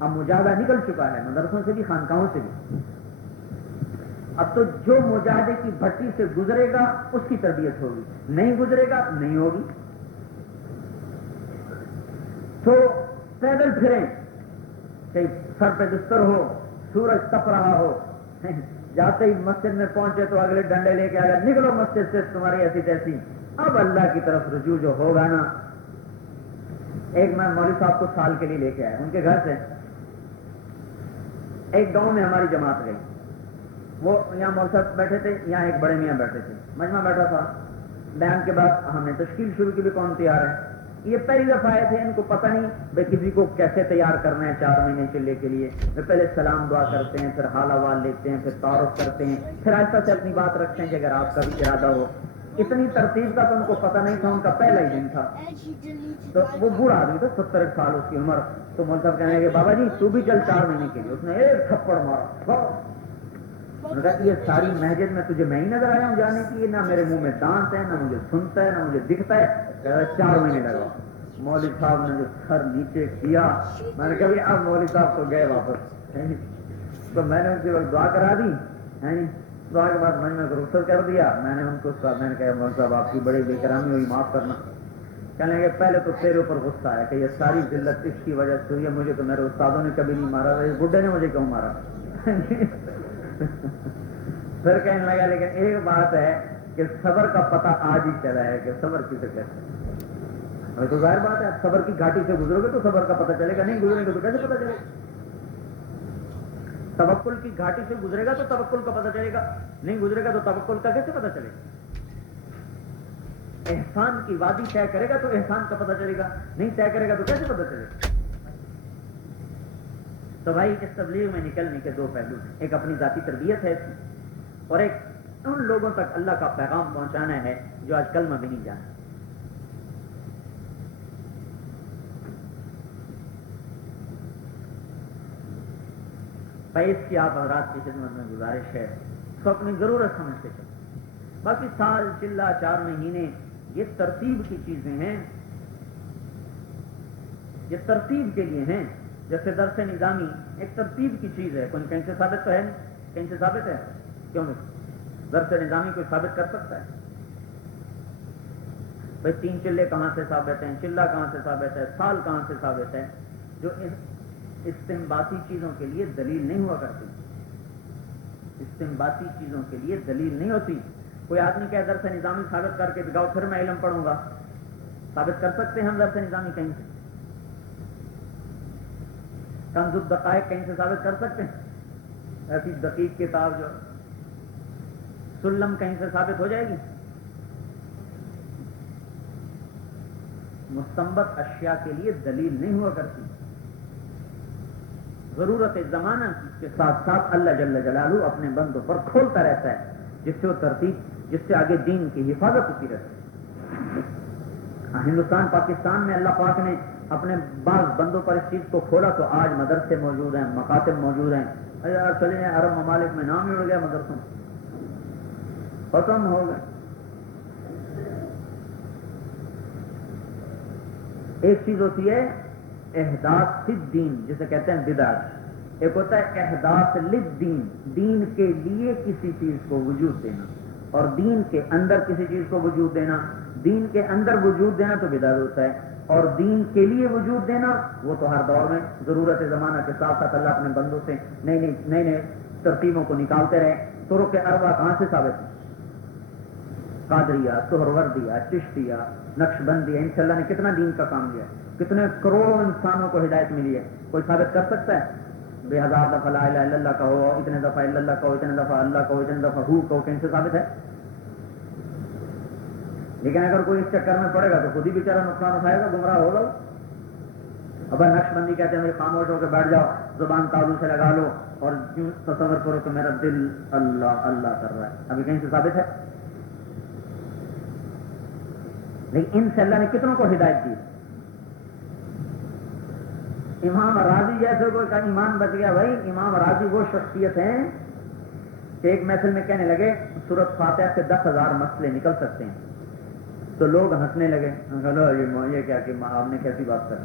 اب مجاہدہ نکل چکا ہے مدرسوں سے بھی، خانقاہوں سے بھی۔ اب تو جو مجاہدے کی بھٹی سے گزرے گا اس کی تربیت ہوگی، نہیں گزرے گا نہیں ہوگی۔ تو پیدل پھریں، کہیں سر پہ دستر ہو، سورج تپ رہا ہو، جاتے ہی مسجد میں پہنچے تو اگلے ڈنڈے لے کے آ گئے، نکلو مسجد سے تمہاری ایسی تیسی۔ اب اللہ کی طرف رجوع جو ہوگا نا، ایک میں مولوی صاحب کو سال کے لیے لے کے آیا، ان کے گھر سے ایک گاؤں میں ہماری جماعت گئی، وہ یہاں مولوی صاحب بیٹھے تھے، یہاں ایک بڑے میاں بیٹھے تھے، مجمع بیٹھا تھا۔ بیان کے بعد ہم نے تشکیل شروع کی بھی، کون تیار ہے؟ یہ پہلی دفعہ آئے تھے، ان کو پتہ نہیں بھائی کسی کو کیسے تیار کرنا ہے 4 مہینے چلے کے لیے۔ پہلے سلام دعا کرتے ہیں، پھر حال احوال لیتے ہیں، پھر تعارف کرتے ہیں، پھر آہستہ سے اپنی بات رکھتے ہیں کہ اگر آپ کا بھی ارادہ ہو۔ اتنی ترتیب کا تو ان کو پتہ نہیں تھا، ان کا پہلا ہی دن تھا۔ تو وہ بوڑھا آدمی تھا، 70 سال اس کی عمر، تو مولوی صاحب کہنے لگے بابا جی تو بھی چل 4 مہینے کے لیے۔ اس نے ایک تھپڑ مارا، انہوں نے کہا یہ ساری مسجد میں تجھے میں ہی نظر آیا ہوں جانے کی، نہ میرے منہ میں دانت ہے، نہ مجھے سنتا ہے، نہ مجھے دکھتا ہے، 4 مہینے لگا۔ مولوی صاحب نے جو سر نیچے کیا، میں نے کہا اب مولوی صاحب تو گئے واپس، تو میں نے ان سے دعا کرا دی، دعا کے بعد میں نے رخصت کر دیا. میں نے ان کو میں نے کہا مولوی صاحب آپ کی بڑی بے کرامی ہوئی، معاف کرنا. کہنے لگے پہلے تو تیرے اوپر غصہ ہے کہ یہ ساری ذلت اس کی وجہ سے ہوئی ہے، مجھے تو میرے استادوں نے کبھی نہیں مارا، اس بڈھے نے مجھے کیوں مارا. پھر کہنے لگا لیکن ایک بات ہے کہ صبر کا پتہ آج ہی چلا ہے کہ صبر کسے کہتے ہیں. تو ظاہر بات ہے صبر کی گھاٹی سے گزرو گے تو صبر کا پتہ چلے گا، نہیں گزریں گے تو کیسے پتہ چلے گا. توکل کی گھاٹی سے گزرے گا تو توکل کا پتہ چلے گا، نہیں گزرے گا تو توکل کا کیسے پتہ چلے گا. احسان کی وادی طے کرے گا تو احسان کا پتہ چلے گا، نہیں طے کرے گا تو کیسے پتہ چلے گا. تو بھائی اس تبلیغ میں نکلنے کے دو پہلو ہیں، ایک اپنی ذاتی تربیت ہے اور ایک ان لوگوں تک اللہ کا پیغام پہنچانا ہے جو آج کلمہ بھی نہیں جانتے. بھائی اس کی آپ حضرات کی خدمت میں گزارش ہے اس کو اپنی ضرورت سمجھتے چلیں. باقی سال چلہ 4 مہینے یہ ترتیب کی چیزیں ہیں، یہ ترتیب کے لیے ہیں. جیسے درس نظامی ایک ترتیب کی چیز ہے، کوئی کہیں سے ثابت تو ہے نہیں، کہیں سے ثابت ہے کیوں نہیں؟ درس نظامی کوئی ثابت کر سکتا ہے؟ بھائی 3 چلے کہاں سے ثابت ہیں، چلہ کہاں سے ثابت ہے، سال کہاں سے ثابت ہے؟ جو استنباطی چیزوں کے لیے دلیل نہیں ہوا کرتی، استنباطی چیزوں کے لیے دلیل نہیں ہوتی. کوئی آدمی کہے درس نظامی ثابت کر کے دکھاؤ پھر میں علم پڑھوں گا، ثابت کر سکتے ہیں ہم درس نظامی کہیں سے؟ کنز الدقائق کہیں سے ثابت کر سکتے ہیں؟ ایسی دقیق کتاب جو سلم کہیں سے ثابت ہو جائے گی؟ مستنبط اشیاء کے لیے دلیل نہیں ہوا کرتی. ضرورت زمانہ کے ساتھ ساتھ اللہ جل جلالہ اپنے بندوں پر کھولتا رہتا ہے جس سے وہ ترتیب، جس سے آگے دین کی حفاظت ہوتی رہتی ہے. ہندوستان پاکستان میں اللہ پاک نے اپنے بعض بندوں پر اس چیز کو کھولا تو آج مدرسے موجود ہیں، مکاتب موجود ہیں. چلے عرب ممالک میں نام ہی اڑ گیا مدرسوں، ختم ہو گئے. ایک چیز ہوتی ہے احداث فی الدین جسے کہتے ہیں بدعت، ایک ہوتا ہے احداث للدین، دین کے لیے کسی چیز کو وجود دینا، اور دین کے اندر کسی چیز کو وجود دینا. دین کے اندر وجود دینا تو بدعت ہوتا ہے، اور دین کے لیے وجود دینا وہ تو ہر دور میں ضرورت زمانہ کے ساتھ ساتھ اللہ اپنے بندوں سے نئے ترتیبوں کو نکالتے رہے. طرق اربع کہاں سے ثابت ہے؟ قادریہ، سہروردیہ، چشتیہ، نقش بندیہ، ان سے اللہ نے کتنا دین کا کام لیا، کتنے کروڑوں انسانوں کو ہدایت ملی ہے. کوئی ثابت کر سکتا ہے؟ 1000 دفعہ لا الہ الا اللہ کہو، اتنے دفعہ الا اللہ کہو، اتنے دفعہ اللہ کہو، اتنے دفعہ ہو کہو، کہیں سے ثابت ہے؟ لیکن اگر کوئی اس چکر میں پڑے گا تو خود ہی بیچارہ نقصان اٹھائے گا، گمراہ ہوگا. اب نقش بندی کہتے ہیں خاموش ہو کے بیٹھ جاؤ، زبان تالو سے لگا لو اور یوں تصور کرو کہ میرا دل اللہ اللہ کر رہا ہے. ابھی کہیں سے ثابت ہے؟ لیکن ان سے اللہ نے کتنوں کو ہدایت دی. امام راضی جیسے کوئی کا ایمان بچ گیا. بھائی امام راضی وہ شخصیت ہیں کہ ایک محفل میں کہنے لگے سورۃ فاتحہ سے 10,000 مسئلے نکل سکتے ہیں، تو لوگ ہنسنے لگے، یہ کیا کہ آپ نے کیسی بات کر.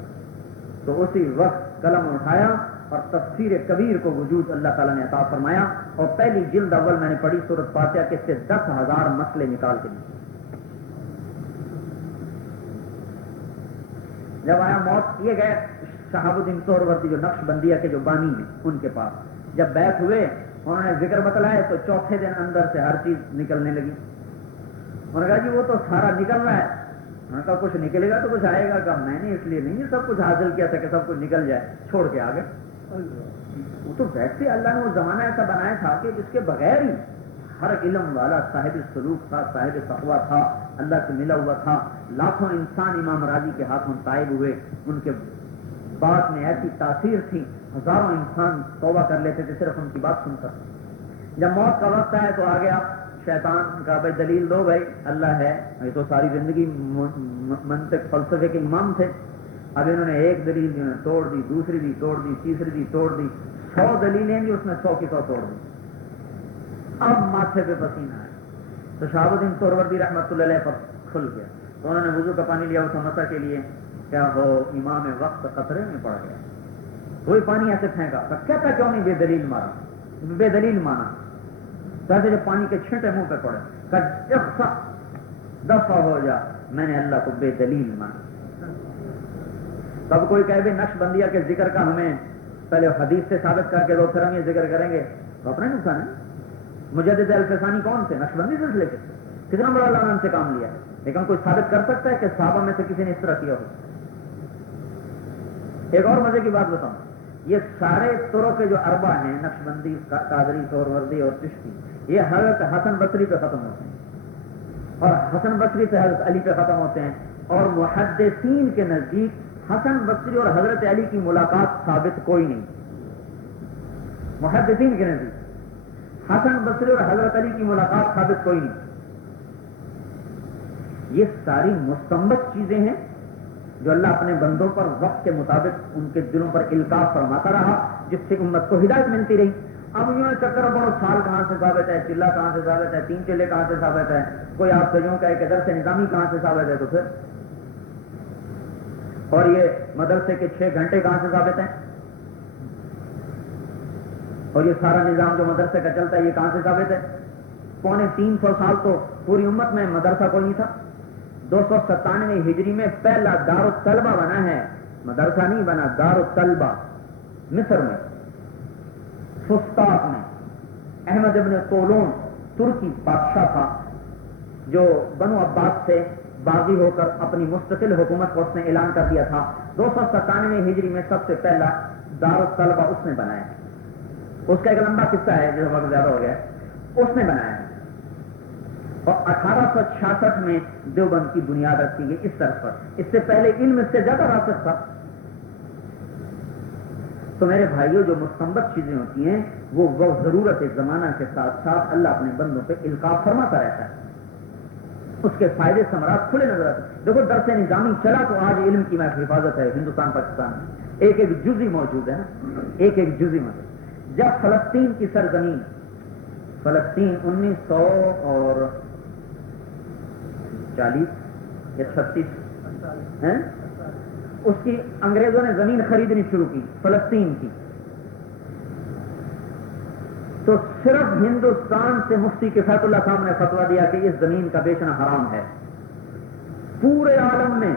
تو اسی وقت قلم اٹھایا اور تفسیر کبیر کو وجود اللہ تعالیٰ نے عطا فرمایا، اور پہلی جلد اول میں نے پڑھی سورۃ فاتحہ کے سے 10,000 مسئلے نکال کے دی. جب آیا موت یہ گئے شہاب الدین سہروردی جو نقش بندیہ کے جو بانی ہیں ان کے پاس، جب بیعت ہوئے انہوں نے ذکر بتلائے تو چوتھے دن اندر سے ہر چیز نکلنے لگی. انہوں نے کہا جی وہ تو سارا نکل رہا ہے. انہوں نے کہا کچھ نکلے گا تو کچھ آئے گا. کہا میں نے اس لیے نہیں سب کچھ حاصل کیا تھا کہ سب کچھ نکل جائے، چھوڑ کے آگے. وہ تو ویسے اللہ نے وہ زمانہ ایسا بنایا تھا کہ جس کے بغیر ہی ہر علم والا صاحب سلوک تھا، صاحب تقویٰ تھا، اللہ سے ملا ہوا تھا. لاکھوں انسان امام راضی کے ہاتھوں طائب ہوئے، ان کے بات میں ایسی تاثیر تھی، ہزاروں انسان توبہ کر لیتے تھے صرف ان کی بات سن کر. جب موت کا وقت آئے تو آ گیا شیطان کا، بھائی دلیل دو، بھائی اللہ ہے. یہ تو ساری زندگی منطق فلسفے کے امام تھے. اب انہوں نے ایک دلیل دی توڑ دی، دوسری دی توڑ دی، تیسری دی توڑ دی، 100 دلیلیں دی، اس میں 100 کی 100 توڑ دی. اب ماتھے پہ پسینہ ہے تو شہاب الدین سہروردی رحمۃ اللہ علیہ پر کھل گیا. تو انہوں نے وضو کا پانی لیا اس مسا کے لیے کہ کیا ہو امام وقت خطرے میں پڑ گیا، کوئی پانی ایسے پھینکا تو کہتا کیوں نہیں بے دلیل مارا، بے دلیل مانا، جیسے جب پانی کے چھینٹے منہ پہ پڑے کہ دفع ہو جا، میں نے اللہ کو بے دلیل مانا۔ تب کوئی کہے بھی نقش بندیہ کے ذکر کا ہمیں پہلے حدیث سے ثابت کر کے دو پھر ہم یہ ذکر کریں گے، تو اپنا نقصان ہے۔ مجدد الفسانی کون سے؟ نقش بندی سلسلے کے، کتنا بڑا اللہ نے ان سے کام لیا ہے، لیکن کوئی ثابت کر سکتا ہے کہ صحابہ میں سے کسی نے اس طرح کیا ہو؟ ایک اور مزے کی بات بتاؤں، یہ سارے طرق کے جو اربع ہیں، نقش بندی، قادری، سہروردی اور چشتی، یہ حضرت حسن بصری پہ ختم ہوتے ہیں، اور حسن بصری پہ حضرت علی پہ ختم ہوتے ہیں، اور محدثین کے نزدیک حسن بصری اور حضرت علی کی ملاقات ثابت کوئی نہیں۔ محدثین کے نزدیک حسن بصری اور حضرت علی کی ملاقات ثابت کوئی نہیں۔ یہ ساری مستنبط چیزیں ہیں جو اللہ اپنے بندوں پر وقت کے مطابق ان کے دلوں پر القاء فرماتا رہا، جس سے امت کو ہدایت ملتی رہی۔ اب یوں چکر بڑو سال کہاں سے ثابت ہے، چلہ کہاں سے ثابت ہے، 3 چلے کہاں سے ثابت ہے، کوئی آپ سے یوں کہے کہ درس نظامی کہاں سے ثابت ہے، تو پھر اور یہ مدرسے کے 6 گھنٹے کہاں سے ثابت ہیں، اور یہ سارا نظام جو مدرسے کا چلتا ہے یہ کہاں سے ثابت ہے؟ 250 سال تو پوری امت میں مدرسہ کوئی نہیں تھا۔ 297 ہجری میں پہلا دار الطلبہ بنا ہے، مدرسہ نہیں بنا، دار الطلبہ، مصر میں فسطاط میں۔ احمد ابن طولون ترکی بادشاہ تھا جو بنو عباس سے باغی ہو کر اپنی مستقل حکومت کو اس نے اعلان کر دیا تھا۔ 297 ہجری میں سب سے پہلا دار الطلبہ اس نے بنایا ہے۔ اس کا ایک لمبا قصہ ہے جو وقت زیادہ ہو گیا، اس نے بنایا ہے، اور 1866 میں دیوبند کی بنیاد رکھی گئی اس طرح پر۔ اس سے پہلے علم اس سے زیادہ راسخ تھا۔ تو میرے بھائیوں، جو مستنبط چیزیں ہوتی ہیں وہ ضرورت زمانہ کے ساتھ ساتھ اللہ اپنے بندوں پہ القاء فرماتا رہتا ہے، اس کے فائدے ثمرات کھلے نظر آتے ہیں۔ دیکھو درس نظامی چلا تو آج علم کی میں حفاظت ہے ہندوستان پاکستان میں، ایک ایک جزی موجود ہے نا، ایک ایک جزی موجود۔ جب فلسطین کی سرزمین، فلسطین 1940 یا 36 اس کی انگریزوں نے زمین خریدنی شروع کی فلسطین کی، تو صرف ہندوستان سے مفتی کفایت اللہ صاحب نے فتویٰ دیا کہ اس زمین کا بیچنا حرام ہے۔ پورے عالم میں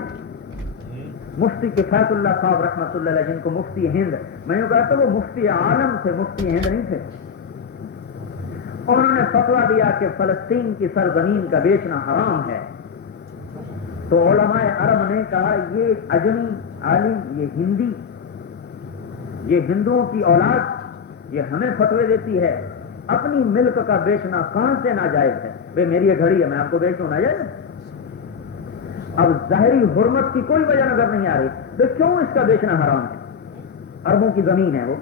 مفتی کفایت اللہ صاحب رحمۃ اللہ علیہ، جن کو مفتی ہند، میں یوں کہتا ہوں وہ مفتی عالم تھے، مفتی ہند نہیں تھے، اور انہوں نے فتویٰ دیا کہ فلسطین کی سرزمین کا بیچنا حرام ہے۔ تو علماء عرب نے کہا یہ اجمی عالم، یہ ہندی، یہ ہندوؤں کی اولاد، یہ ہمیں فتوے دیتی ہے، اپنی ملک کا بیچنا کہاں سے ناجائز ہے؟ بھئی میری یہ گھڑی ہے، میں آپ کو بیچ دوں، ناجائز ہے؟ اب ظاہری حرمت کی کوئی وجہ نظر نہیں آ رہی، تو کیوں اس کا بیچنا حرام ہے؟ عربوں کی زمین ہے، وہ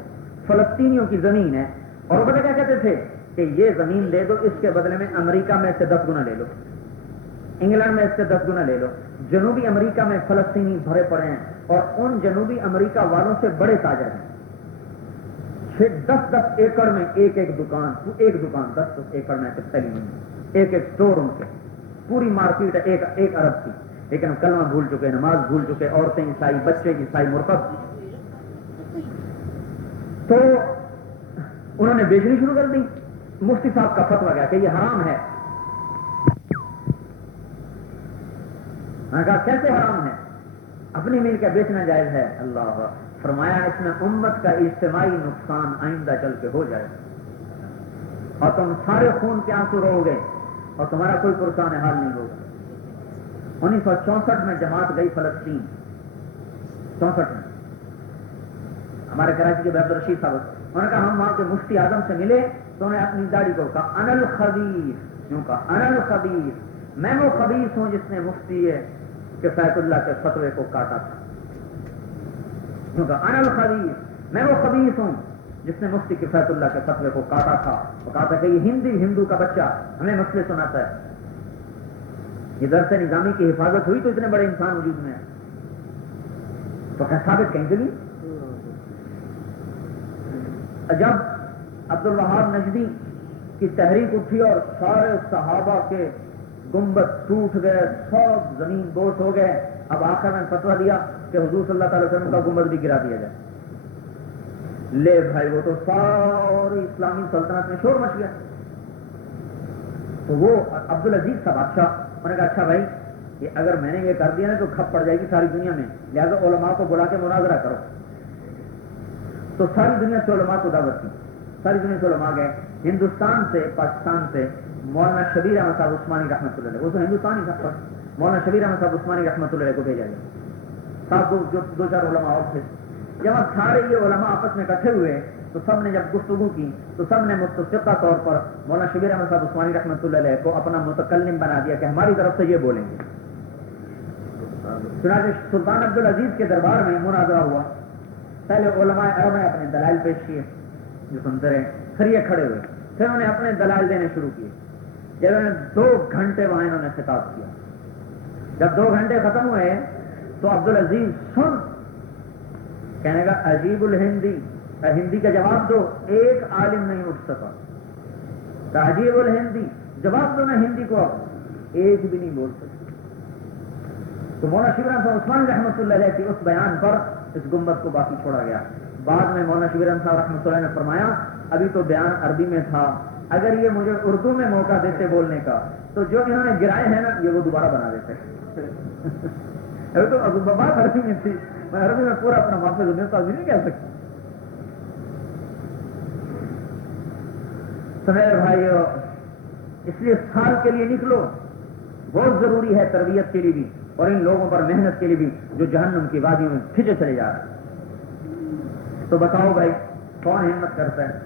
فلسطینیوں کی زمین ہے، اور وہ پتہ کیا کہتے تھے کہ یہ زمین دے دو، اس کے بدلے میں امریکہ میں اس سے 10 گنا لے لو، انگلینڈ میں اس سے 10 گنا لے لو۔ جنوبی امریکہ میں فلسطینی بھرے پڑے ہیں، اور ان جنوبی امریکہ والوں سے بڑے تاجر ہیں، 10 ایکڑ میں ایک دکان 10 ایکڑ میں ایک اسٹور ان کے، پوری مارکیٹ ہے ایک ارب کی، لیکن کلمہ بھول چکے، نماز بھول چکے، عورتیں عیسائی، بچے عیسائی، مرتد۔ تو انہوں نے بیچنی شروع کر دی۔ مفتی صاحب کا فتویٰ گیا کہ یہ حرام ہے۔ میں نے کہا کیسے حرام ہے؟ اپنی مل کا بیچنا جائز ہے۔ اللہ فرمایا اس میں امت کا اجتماعی نقصان آئندہ چل کے ہو جائے، اور تم سارے خون کے آنسو رو گے، اور تمہارا کوئی پرسان حال نہیں ہوگا۔ 1964 میں جماعت گئی فلسطین، 64 میں ہمارے کراچی کے عبد الرشید صاحب، انہوں نے کہا ہم وہاں کے مفتی اعظم سے ملے تو انہوں نے اپنی داڑھی کو کہا انا الخبیث، یوں کہا انا الخبیث، میں وہ خبیث ہوں جس نے مفتی کفایت اللہ کے فتوے کو کاٹا تھا۔ یوں کہا انا الخبیث، میں وہ خبیث ہوں جس نے مفتی کفایت اللہ کے فتوے کو کاٹا تھا، وہ کہا تھا کہ یہ ہندو کا بچہ ہمیں مسئلے سناتا ہے۔ یہ درس نظامی کی حفاظت ہوئی تو اتنے بڑے انسان وجود میں ہے، تو ثابت کہیں سے نہیں۔ جب عبد الوہاب نجدی کی تحریک اٹھی اور سارے صحابہ کے گنبد ٹوٹ گئے، سب زمین بوس ہو گئے، اب آخر میں فتویٰ دیا کہ کہ حضور صلی اللہ علیہ وسلم کا گنبد بھی گرا دیا جائے. لے بھائی وہ تو ساری اسلامی سلطنت میں شور مچ گیا. تو وہ عبدالعزیز تھا بادشاہ, انہوں نے کہا اچھا بھائی یہ اگر میں نے یہ کر دیا نا تو کھپ پڑ جائے گی ساری دنیا میں, لہذا علماء کو بلا کے مناظرہ کرو. تو ساری دنیا سے علماء کو دعوت کی, ساری دنیا سے علماء گئے. ہندوستان سے, پاکستان سے مولانا شبیر احمد صاحب عثمانی رحمۃ اللہ علیہ, وہ تو ہندوستانی تھا, مولانا شبیر احمد صاحب عثمانی رحمۃ اللہ علیہ کو بھیجا گیا. ساتھ جو دو چار علماء اور تھے. جب سارے یہ علماء آپس میں اکٹھے ہوئے تو سب نے جب گفتگو کی تو سب نے متفقہ طور پر مولانا شبیر احمد صاحب عثمانی رحمۃ اللہ علیہ کو اپنا متکلم بنا دیا کہ ہماری طرف سے یہ بولیں گے. چنانچہ سلطان عبدالعزیز کے دربار میں مناظرہ ہوا. پہلے علماء عرب نے اپنے دلائل پیش کیے جو سنتے رہے, پھر یہ کھڑے ہوئے, پھر انہوں نے اپنے دلائل دینے شروع کیے. جب انہوں نے 2 گھنٹے وہاں انہوں نے خطاب کیا, جب 2 گھنٹے ختم ہوئے تو عبدالعزیز سن کہنے کا عجیب الہندی, ہندی کا جواب دو. ایک عالم نہیں اٹھ سکا. عجیب الہندی, جواب دو نا ہندی کو, ایک بھی نہیں بول سکتے. تو مولانا شبیر احمد صاحب عثمانی رحمۃ اللہ علیہ کی اس بیان پر اس گنبد کو باقی چھوڑا گیا. بعد میں مولانا شبیر احمد صاحب رحمۃ اللہ نے فرمایا ابھی تو بیان عربی میں تھا, اگر یہ مجھے اردو میں موقع دیتے بولنے کا تو جو انہوں نے گرائے ہیں نا یہ وہ دوبارہ بنا دیتے. ابھی تو بات عربی میں تھی, میں عربی میں پورا اپنا محفوظ نہیں کہہ سکتا. تو میرے بھائیو, اس لیے سال کے لیے نکلو, بہت ضروری ہے تربیت کے لیے بھی اور ان لوگوں پر محنت کے لیے بھی جو جہنم کی وادیوں میں کھینچے چلے جا رہے ہیں. تو بتاؤ بھائی کون ہمت کرتا ہے؟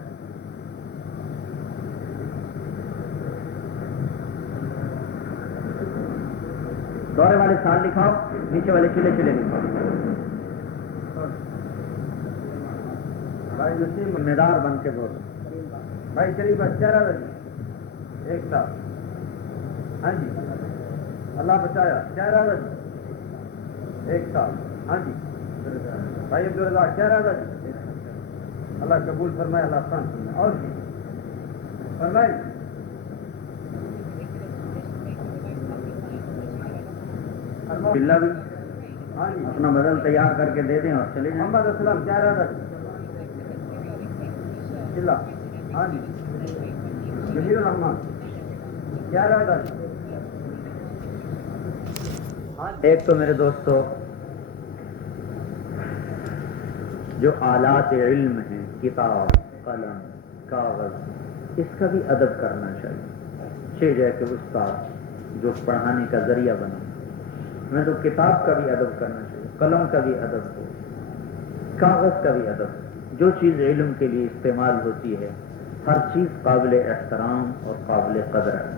دورے والے سال لکھاؤ, نیچے والے چلے چلے لکھاؤ. بھائی نصیب ذمہ دار بن کے بولو. بھائی چلیے بس چہرہ رکھ ایک ساتھ. ہاں جی, اللہ بچایا. چہرہ رکھ ایک ساتھ. ہاں جی بھائی عبداللہ چہرہ رکھ. اللہ قبول فرمائے, اللہ آسان فرمائے. اور جی فرمائے. بلّہ بھی اپنا بدل تیار کر کے دے دیں اور چلے جائیں. محمد السلام چہرہ رکھ. چلا. ہاں جی جبیر الرحمان چہرہ رکھ. ایک تو میرے دوستو جو آلات علم ہیں, کتاب, قلم, کاغذ, اس کا بھی ادب کرنا چاہیے. چھ جائے کہ استاد جو پڑھانے کا ذریعہ بنا, میں تو کتاب کا بھی ادب کرنا چاہیے, قلم کا بھی ادب ہو, کاغذ کا بھی ادب. جو چیز علم کے لیے استعمال ہوتی ہے ہر چیز قابل احترام اور قابل قدر ہے.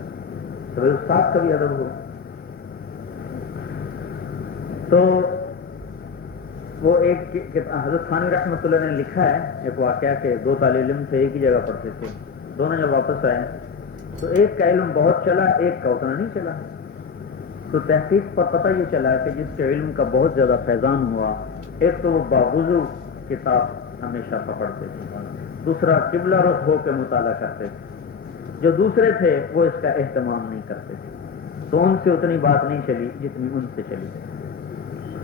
تو استاد کا بھی ادب ہو. تو وہ ایک حضرت ثانی رحمۃ اللہ نے لکھا ہے ایک واقعہ کہ 2 طالب علم تھے, ایک ہی جگہ پڑھتے تھے. دونوں جب واپس آئے تو ایک کا علم بہت چلا, ایک کا اتنا نہیں چلا. تو تحقیق پر پتہ یہ چلا کہ جس کے علم کا بہت زیادہ فیضان ہوا, ایک تو وہ باوضو کتاب ہمیشہ پکڑتے تھے, دوسرا قبلہ رخ ہو کے مطالعہ کرتے تھے. جو دوسرے تھے وہ اس کا اہتمام نہیں کرتے تھے. تو ان سے اتنی بات نہیں چلی جتنی ان سے چلی.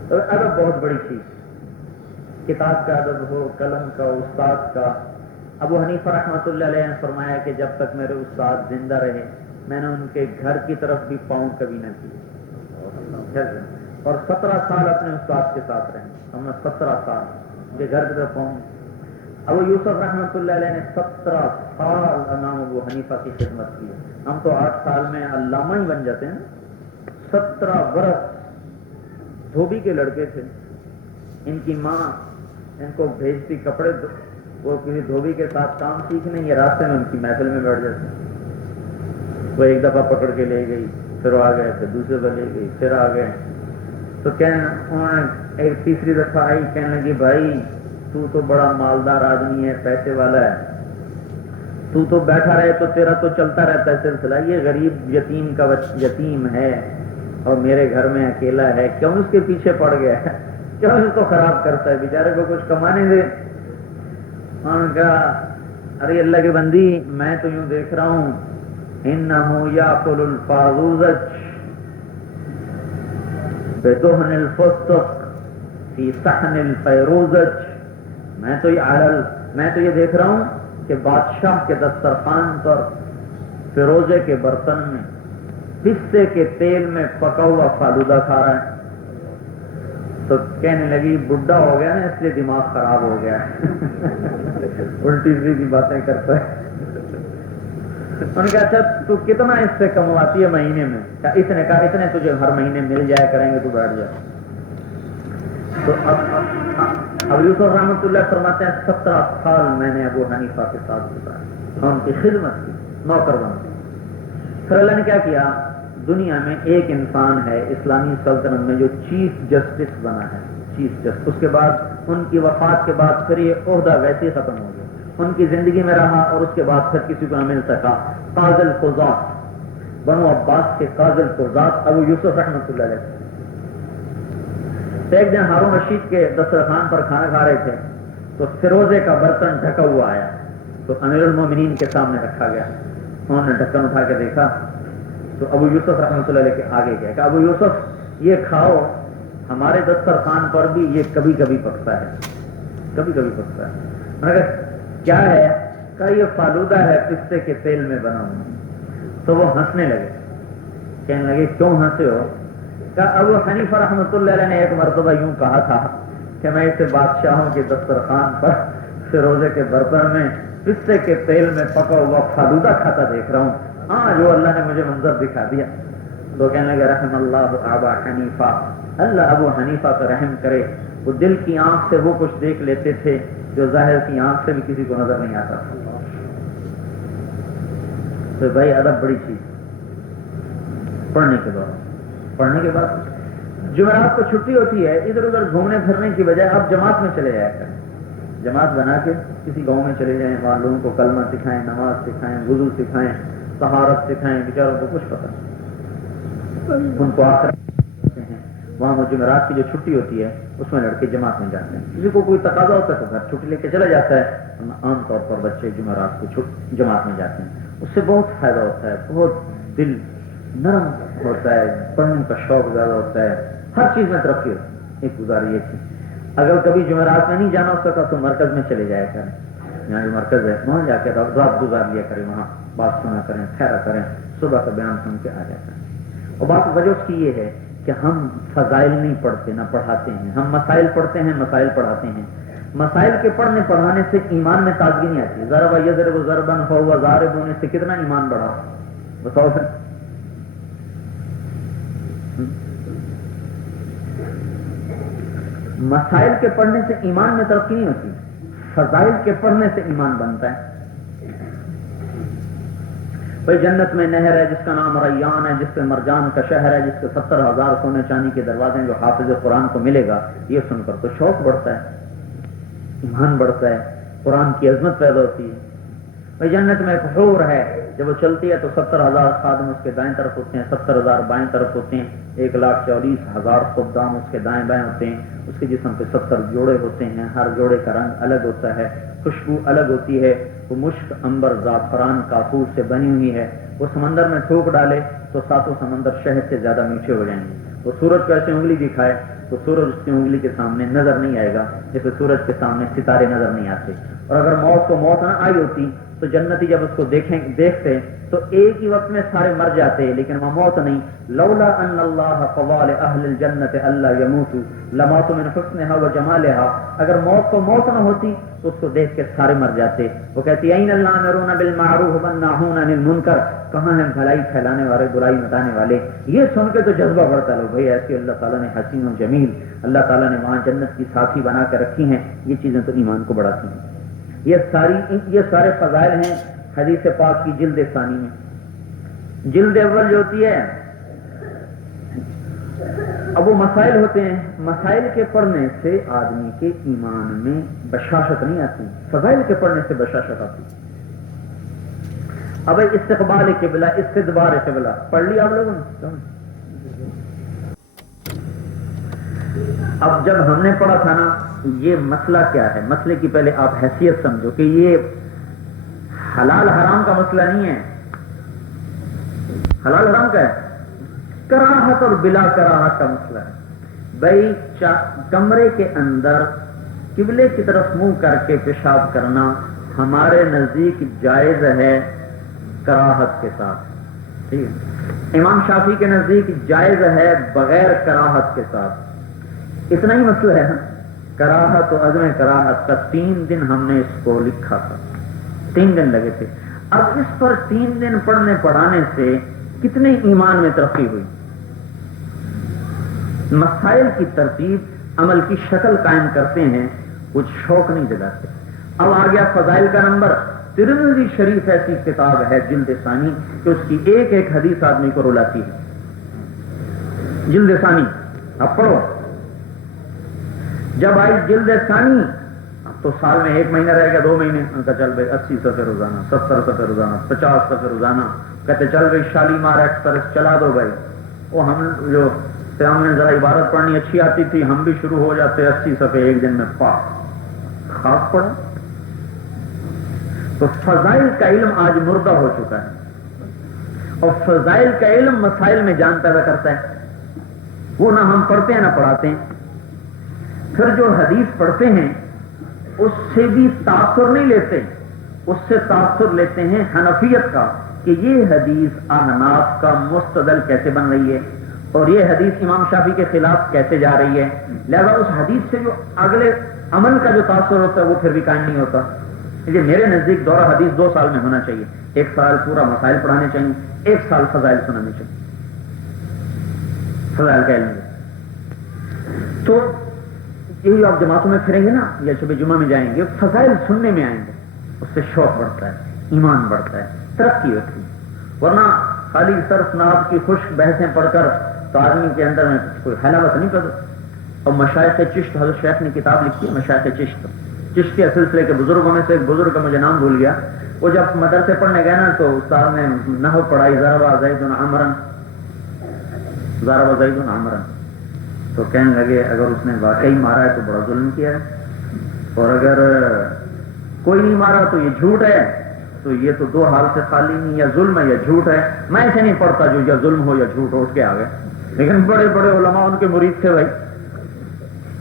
اور ادب بہت بڑی چیز, کتاب کا ادب ہو, قلم کا, استاد کا. ابو حنیفہ رحمۃ اللہ علیہ نے فرمایا کہ جب تک میرے استاد زندہ رہے میں نے ان کے گھر کی طرف بھی پاؤں کبھی نہ کیے. اور 17 سال اپنے استاد کے ساتھ رہے, ہم نے 17 سال ان کے گھر کی طرف پاؤں. ابو یوسف رحمۃ اللہ علیہ نے 17 سال امام ابو حنیفہ کی خدمت کی. ہم تو 8 سال میں علامہ ہی بن جاتے ہیں. 17 برس دھوبی کے لڑکے تھے. ان کی ماں ان کو بھیجتی کپڑے, وہ کسی دھوبی کے ساتھ کام سیکھنے, یہ راستے میں ان کی محفل میں بیٹھ جاتے. وہ ایک دفعہ پکڑ کے لے گئی, پھر آ گئے, پھر دوسرے دفعہ لے گئی, پھر آ گئے. تو انہوں نے ایک تیسری دفعہ آئی, کہنے لگی بھائی تو بڑا مالدار آدمی ہے, پیسے والا ہے, تو بیٹھا رہے تو تیرا تو چلتا رہتا ہے سلسلہ. یہ غریب یتیم کا یتیم ہے اور میرے گھر میں اکیلا ہے, کیوں اس کے پیچھے پڑ گیا ہے, کیوں اس کو خراب کرتا ہے, بیچارے کو کچھ کمانے دے. انہوں نے کہا ارے اللہ کے بندی میں تو یوں دیکھ رہا ہوں, انہو یاکل الفاغوزج بدہن الفستق فی صحن الفیروزج، میں تو یہ دیکھ رہا ہوں کہ بادشاہ کے دسترخوان پر فیروزے کے برتن میں پستے کے تیل میں پکا ہوا فالودہ کھا رہا ہے. تو کہنے لگی بڈھا ہو گیا نا اس لیے دماغ خراب ہو گیا الٹی سیدھی باتیں کرتا ہے. انہوں نے کہا اچھا تو کتنا اس سے کمواتی ہے مہینے میں؟ اس نے کہا اتنے تجھے ہر مہینے مل جایا کریں گے، تو بیٹھ جا. تو اب یوسف رحمۃ اللہ فرماتے ہیں 17 سال میں نے ابو حنیفہ کے ساتھ گزارے، ان کی خدمت کی، نوکر بن گئی. پھر اللہ نے کیا کیا، دنیا میں ایک انسان ہے اسلامی سلطنت میں جو چیف جسٹس بنا ہے، چیف جسٹس. اس کے بعد ان کی وفات کے بعد پھر یہ عہدہ ویسے ہی ختم ہو گیا، ان کی زندگی میں رہا اور اس کے بعد پھر کسی کو نہ مل سکا. قاضی القضات، بنو عباس کے قاضی القضات ابو یوسف رحمۃ اللہ علیہ. ایک دن ہارون رشید کے دسترخوان پر کھانا کھا رہے تھے تو فیروزے کا برتن ڈھکا ہوا آیا تو امیر المومنین کے سامنے رکھا گیا. انہوں نے ڈھکن اٹھا کے دیکھا تو ابو یوسف رحمۃ اللہ علیہ کے آگے گیا کہ ابو یوسف یہ کھاؤ، ہمارے دسترخوان پر بھی یہ کبھی کبھی پکتا ہے، کبھی کبھی پکتا ہے. مگر کیا ہے؟ کہ یہ فالودہ ہے پستے کے تیل میں بنا ہوا. تو وہ ہنسنے لگے، کہنے لگے کیوں ہنسے ہو؟ کہ ابو حنیفہ رحمۃ اللہ علیہ نے ایک مرتبہ یوں کہا تھا کہ میں اسے بادشاہوں کے دسترخوان پر فیروزے کے برتن میں پستے کے تیل میں پکا ہوا فالودہ کھاتا دیکھ رہا ہوں. ہاں جو اللہ نے مجھے منظر دکھا دیا. تو کہنے لگے رحم اللہ ابا حنیفہ، اللہ ابو حنیفہ پر رحم کرے، وہ دل کی آنکھ سے وہ کچھ دیکھ لیتے تھے جو ظاہر کی آنکھ سے بھی کسی کو نظر نہیں آتا. تو بھائی ادب بڑی چیز. پڑھنے کے بعد جمعرات کو چھٹی ہوتی ہے، ادھر ادھر گھومنے پھرنے کی بجائے آپ جماعت میں چلے جایا کریں. جماعت بنا کے کسی گاؤں میں چلے جائیں، وہاں لوگوں کو کلمہ سکھائیں، نماز سکھائیں، وضو سکھائیں، طہارت سکھائیں. بیچاروں کو کچھ پتہ نہیں، ان کو آخر ہیں وہاں وہ جمعرات کی جو چھٹی ہوتی ہے اس میں لڑکے جماعت میں جاتے ہیں. کسی کو کوئی تقاضا ہوتا ہے تو گھر چھٹی لے کے چلا جاتا ہے. عام طور پر بچے جمعرات کو جماعت میں جاتے ہیں. اس سے بہت فائدہ ہوتا ہے، بہت دل نرم ہوتا ہے، پڑھنے کا شوق زیادہ ہوتا ہے، ہر چیز میں ترقی ہوتی ہے. ایک گزاری یہ تھی اگر کبھی جمعرات میں نہیں جانا ہو سکا تو مرکز میں چلے جایا کریں. یہاں جو مرکز ہے وہاں جا کے رات گزار لیا کریں، وہاں بات سنا کریں، ٹھہرا کریں، صبح کا بیان سن کے آ جایا کریں. اور بات وجہ اس کی یہ ہے کہ ہم فضائل نہیں پڑھتے نہ پڑھاتے ہیں، ہم مسائل پڑھتے ہیں، مسائل پڑھاتے ہیں. مسائل کے پڑھنے پڑھانے سے ایمان میں تازگی نہیں آتی. ضرب یضرب ضربا فهو ضارب ہونے سے کتنا ایمان بڑھا بتاؤ پھر. مسائل کے پڑھنے سے ایمان میں ترقی نہیں ہوتی، فضائل کے پڑھنے سے ایمان بنتا ہے. بھائی جنت میں نہر ہے جس کا نام ریان ہے، جس سے مرجان کا شہر ہے، جس کے 70,000 سونے چاندی کے دروازے جو حافظ قرآن کو ملے گا، یہ سن کر تو شوق بڑھتا ہے، ایمان بڑھتا ہے، قرآن کی عظمت پیدا ہوتی ہے. بھائی جنت میں ایک حور ہے، جب وہ چلتی ہے تو 70,000 خادم اس کے دائیں طرف ہوتے ہیں، 70,000 بائیں طرف ہوتے ہیں، 1,40,000 خدام اس کے دائیں بائیں ہوتے ہیں. اس کے جسم پہ 70 جوڑے ہوتے ہیں، ہر جوڑے کا رنگ الگ ہوتا ہے، خوشبو الگ ہوتی ہے. وہ مشک، عنبر، زعفران، کافور سے بنی ہوئی ہے. وہ سمندر میں ٹھوک ڈالے تو ساتوں سمندر شہد سے زیادہ میٹھے ہو جائیں گے. وہ سورج کو ایسے انگلی دکھائے تو سورج اس کی انگلی کے سامنے نظر نہیں آئے گا جیسے سورج کے سامنے ستارے نظر نہیں آتے. اور اگر موت کو موت نہ آئی ہوتی تو جنتی جب اس کو دیکھتے تو ایک ہی وقت میں سارے مر جاتے، لیکن وہ موت نہیں. لولا ان اللہ قضى لأهل الجنة الا يموتوا لماتوا من حسنها وجمالها. اگر موت کو موت نہ ہوتی تو اس کو دیکھ کے سارے مر جاتے. وہ کہتی این الامرون بالمعروف والناهون عن المنکر، کہاں ہیں بھلائی پھیلانے والے، برائی مٹانے والے. یہ سن کے تو جذبہ بڑھتا ہے، بھائی ایسی اللہ تعالیٰ نے حسین و جمیل، اللہ تعالیٰ نے وہاں جنت کی ساتھی بنا کے رکھی ہیں. یہ چیزیں تو ایمان کو بڑھاتی ہیں. یہ سارے فضائل ہیں حدیث پاک کی جلد ثانی میں. جلد اول جو ہوتی ہے اب وہ مسائل ہوتے ہیں. مسائل کے پڑھنے سے آدمی کے ایمان میں بشاشت نہیں آتی، فضائل کے پڑھنے سے بشاشت آتی. اب استقبال قبلہ، استدبار قبلہ پڑھ لیا آپ لوگوں نے. اب جب ہم نے پڑھا تھا نا یہ مسئلہ کیا ہے، مسئلے کی پہلے آپ حیثیت سمجھو کہ یہ حلال حرام کا مسئلہ نہیں ہے. حلال حرام کا ہے، کراہت اور بلا کراہت کا مسئلہ ہے. بھائی کمرے کے اندر قبلے کی طرف منہ کر کے پیشاب کرنا ہمارے نزدیک جائز ہے کراہت کے ساتھ، ٹھیک ہے؟ امام شافعی کے نزدیک جائز ہے بغیر کراہت کے ساتھ۔ اتنا ہی مسئلہ ہے نا، کراہت و عدم کراہت کا 3 دن ہم نے اس کو لکھا تھا، 3 دن لگے تھے۔ اب اس پر 3 دن پڑھنے پڑھانے سے کتنے ایمان میں ترقی ہوئی، مسائل کی ترتیب عمل کی شکل قائم کرتے ہیں، کچھ شوق نہیں جگاتے۔ اب آ گیا فضائل کا نمبر۔ ترمذی شریف ایسی کتاب ہے جلد ثانی کہ اس کی ایک ایک حدیث آدمی کو رلاتی ہے۔ جلد ثانی اب پڑھو، جب آئی جلد ثانی اب تو سال میں 1 مہینہ رہ گیا، 2 مہینے، ان کا چل بھائی 80 صفحے روزانہ، 70 صفحے روزانہ، 50 صفحے روزانہ، کہتے چل بھائی شالیمار ایکسپریس چلا دو بھائی۔ وہ ہم جو ہم نے ذرا عبارت پڑھنی اچھی آتی تھی، ہم بھی شروع ہو جاتے 80 صفحے ایک دن میں خاص پڑھا۔ تو فضائل کا علم آج مردہ ہو چکا ہے، اور فضائل کا علم مسائل میں جان پیدا کرتا ہے، وہ نہ ہم پڑھتے ہیں نہ پڑھاتے ہیں۔ پھر جو حدیث پڑھتے ہیں اس سے بھی تاثر نہیں لیتے، اس سے تاثر لیتے ہیں حنفیت کا کہ یہ حدیث احناف کا مستدل کیسے بن رہی ہے، اور یہ حدیث امام شافعی کے خلاف کیسے جا رہی ہے۔ لہذا اس حدیث سے جو اگلے عمل کا جو تاثر ہوتا ہے وہ پھر بھی قائم نہیں ہوتا۔ یہ میرے نزدیک دورہ حدیث 2 سال میں ہونا چاہیے، 1 سال پورا مسائل پڑھانے چاہیے، 1 سال فضائل سنانے چاہیے، فضائل کا علم۔ تو یہی آپ جماعتوں میں پھریں گے نا یا شب جمعہ میں جائیں گے، فضائل سننے میں آئیں گے، اس سے شوق بڑھتا ہے، ایمان بڑھتا ہے، ترقی ہوتی ہے۔ ورنہ خالی صرف ناب کی خشک بحثیں پڑھ کر تو آدمی کے اندر میں کوئی حلاوت نہیں پیدا۔ اور مشائخ چشت، حضرت شیخ نے کتاب لکھی ہے مشائخ چشت، چشتی سلسلے کے بزرگوں میں سے ایک بزرگ کا مجھے نام بھول گیا، وہ جب مدرسے پڑھنے گئے نا تو استاد نے نحو پڑھائی، ضرب زید عمرن، ضرب زید عمرن، تو کہنے لگے اگر اس نے واقعی مارا ہے تو بڑا ظلم کیا ہے، اور اگر کوئی نہیں مارا تو یہ جھوٹ ہے، تو یہ تو 2 حال سے خالی نہیں، یا ظلم ہے یا جھوٹ ہے۔ میں ایسے نہیں پڑھتا جو یا ظلم ہو یا جھوٹ ہو، اٹھ کے آ گئے۔ لیکن بڑے بڑے علماء ان کے مرید تھے بھائی،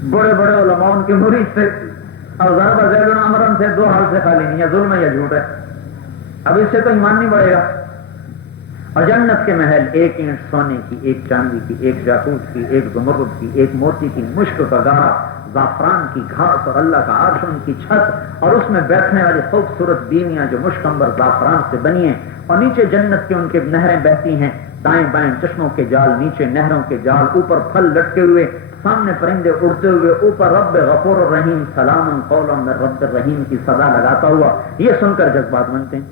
بڑے بڑے علماء ان کے مرید تھے، اور ضرب زید عمرن سے 2 حال سے خالی نہیں، یا ظلم ہے یا جھوٹ ہے۔ اب اس سے تو ایمان نہیں بڑھے گا۔ اور جنت کے محل 1 اینٹ سونے کی، 1 چاندی کی، 1 یاقوت کی، 1 زمرد کی، 1 موتی کی، مشک کا گارا، زعفران کی گھاس، اور اللہ کا عرش ان کی چھت، اور اس میں بیٹھنے والی خوبصورت بیویاں جو مشکمبر زعفران سے بنی ہیں، اور نیچے جنت کے ان کے نہریں بہتی ہیں، دائیں بائیں چشموں کے جال، نیچے نہروں کے جال، اوپر پھل لٹکے ہوئے، سامنے پرندے اڑتے ہوئے، اوپر رب غفور الرحیم سلام قولا من رب الرحیم کی صدا لگاتا ہوا، یہ سن کر جذبات بنتے ہیں۔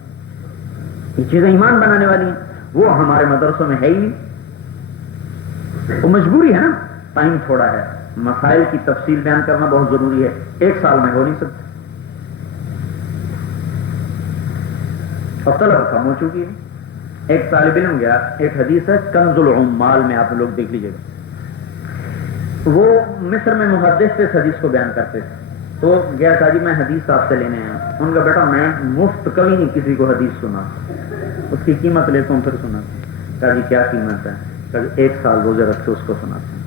یہ چیزیں ایمان بنانے والی ہیں، وہ ہمارے مدرسوں میں ہے ہی، وہ مجبوری ہے نا، ٹائم تھوڑا ہے، مسائل کی تفصیل بیان کرنا بہت ضروری ہے، 1 سال میں ہو نہیں سکتا، اور طلب کم ہو چکی ہے۔ ایک طالب علم گیا، ایک حدیث ہے کنز العمال میں، آپ لوگ دیکھ لیجیے گا، وہ مصر میں محدث سے اس حدیث کو بیان کرتے تھے، تو گیا کہا جی میں حدیث آپ سے لینے آیا۔ ان کا بیٹا میں مفت کبھی نہیں کسی کو حدیث سنا، اس کی قیمت لیتا ہوں پھر سناتا ہوں۔ کہا جی کیا قیمت ہے؟ کہا جی 1 سال روزے رکھ کے اس کو سناتے ہیں۔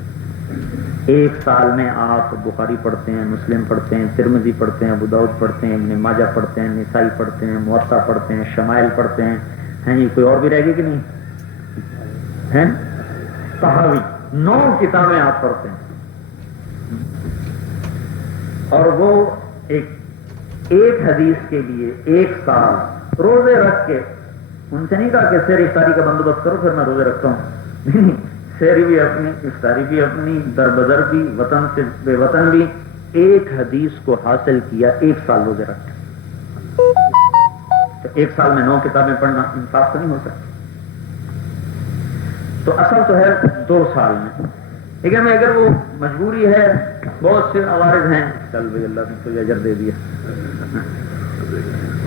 1 سال میں آپ بخاری پڑھتے ہیں، مسلم پڑھتے ہیں، ترمذی پڑھتے ہیں، ابو داؤد پڑھتے ہیں، ابن ماجہ پڑھتے ہیں، نسائی پڑھتے ہیں، موطا پڑھتے ہیں، شمائل پڑھتے ہیں، یہ کوئی اور بھی رہ گی کہ نہیں ہے؟ طحاوی، 9 کتابیں آپ پڑھتے ہیں، اور وہ ایک حدیث کے لیے 1 سال روزے رکھ کے، ان سے نہیں کہا کہ سیر افطاری کا بندوبست کرو پھر میں روزے رکھتا ہوں، سیر بھی اپنی، افطاری بھی اپنی، در بدر بھی، وطن سے بے وطن بھی، ایک حدیث کو حاصل کیا 1 سال روزے رکھ کے۔ تو 1 سال میں 9 کتابیں پڑھنا انصاف تو نہیں ہو سکتا، تو اصل تو ہے 2 سال میں، لیکن میں اگر وہ مجبوری ہے، بہت سے عوارض ہیں، چل بھائی اللہ نے تو اجر دے دیا،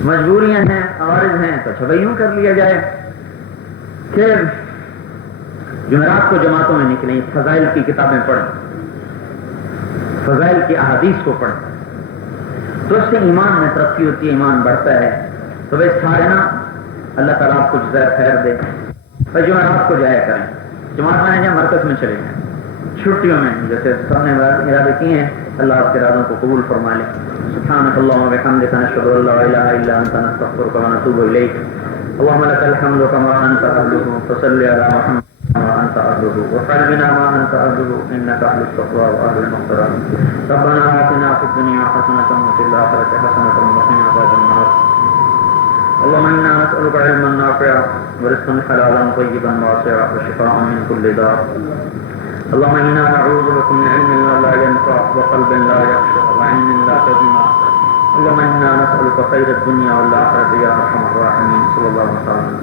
مجبوریاں ہیں، عوارض ہیں، تو اچھا بھائی یوں کر لیا جائے کہ جمعرات کو جماعتوں میں نکلیں، فضائل کی کتابیں پڑھیں، فضائل کی احادیث کو پڑھیں، تو اس سے ایمان میں ترقی ہوتی ہے، ایمان بڑھتا ہے۔ تو بھائی سارے نا اللہ تعالیٰ آپ کو جزائے خیر دے، بھائی جمعرات کو جایا کریں، جماعت میں جائیں، مرکز میں چلے جائیں، چھٹیوں میں جیسے سب نے ارادے کیے ہیں، اللہ آپ کے ارادوں کو قبول فرما لے. سبحانك اللهم وبحمدك نشهد ان لا اله الا انت نستغفرك ونتوب اليك. اللهم لك الحمد كما انت اهله، فصل على محمد كما انت اهله، وفعل بنا ما انت اهله، انك اهل التقوى واهل المغفرة. ربنا آتنا في الدنيا حسنة وفي الآخرة حسنة وقنا عذاب النار. اللهم انا نسألك علما نافعا ورزقا حلالا طيبا واسعا وشفاء من كل داء. اللهم انا نعوذ بك من علم لا ينفع وقلب لا يخشع وعين لا تدمع. اللهم انا نسألك خير الدنيا والآخرة يا ارحم الراحمين. صلى الله عليه وسلم.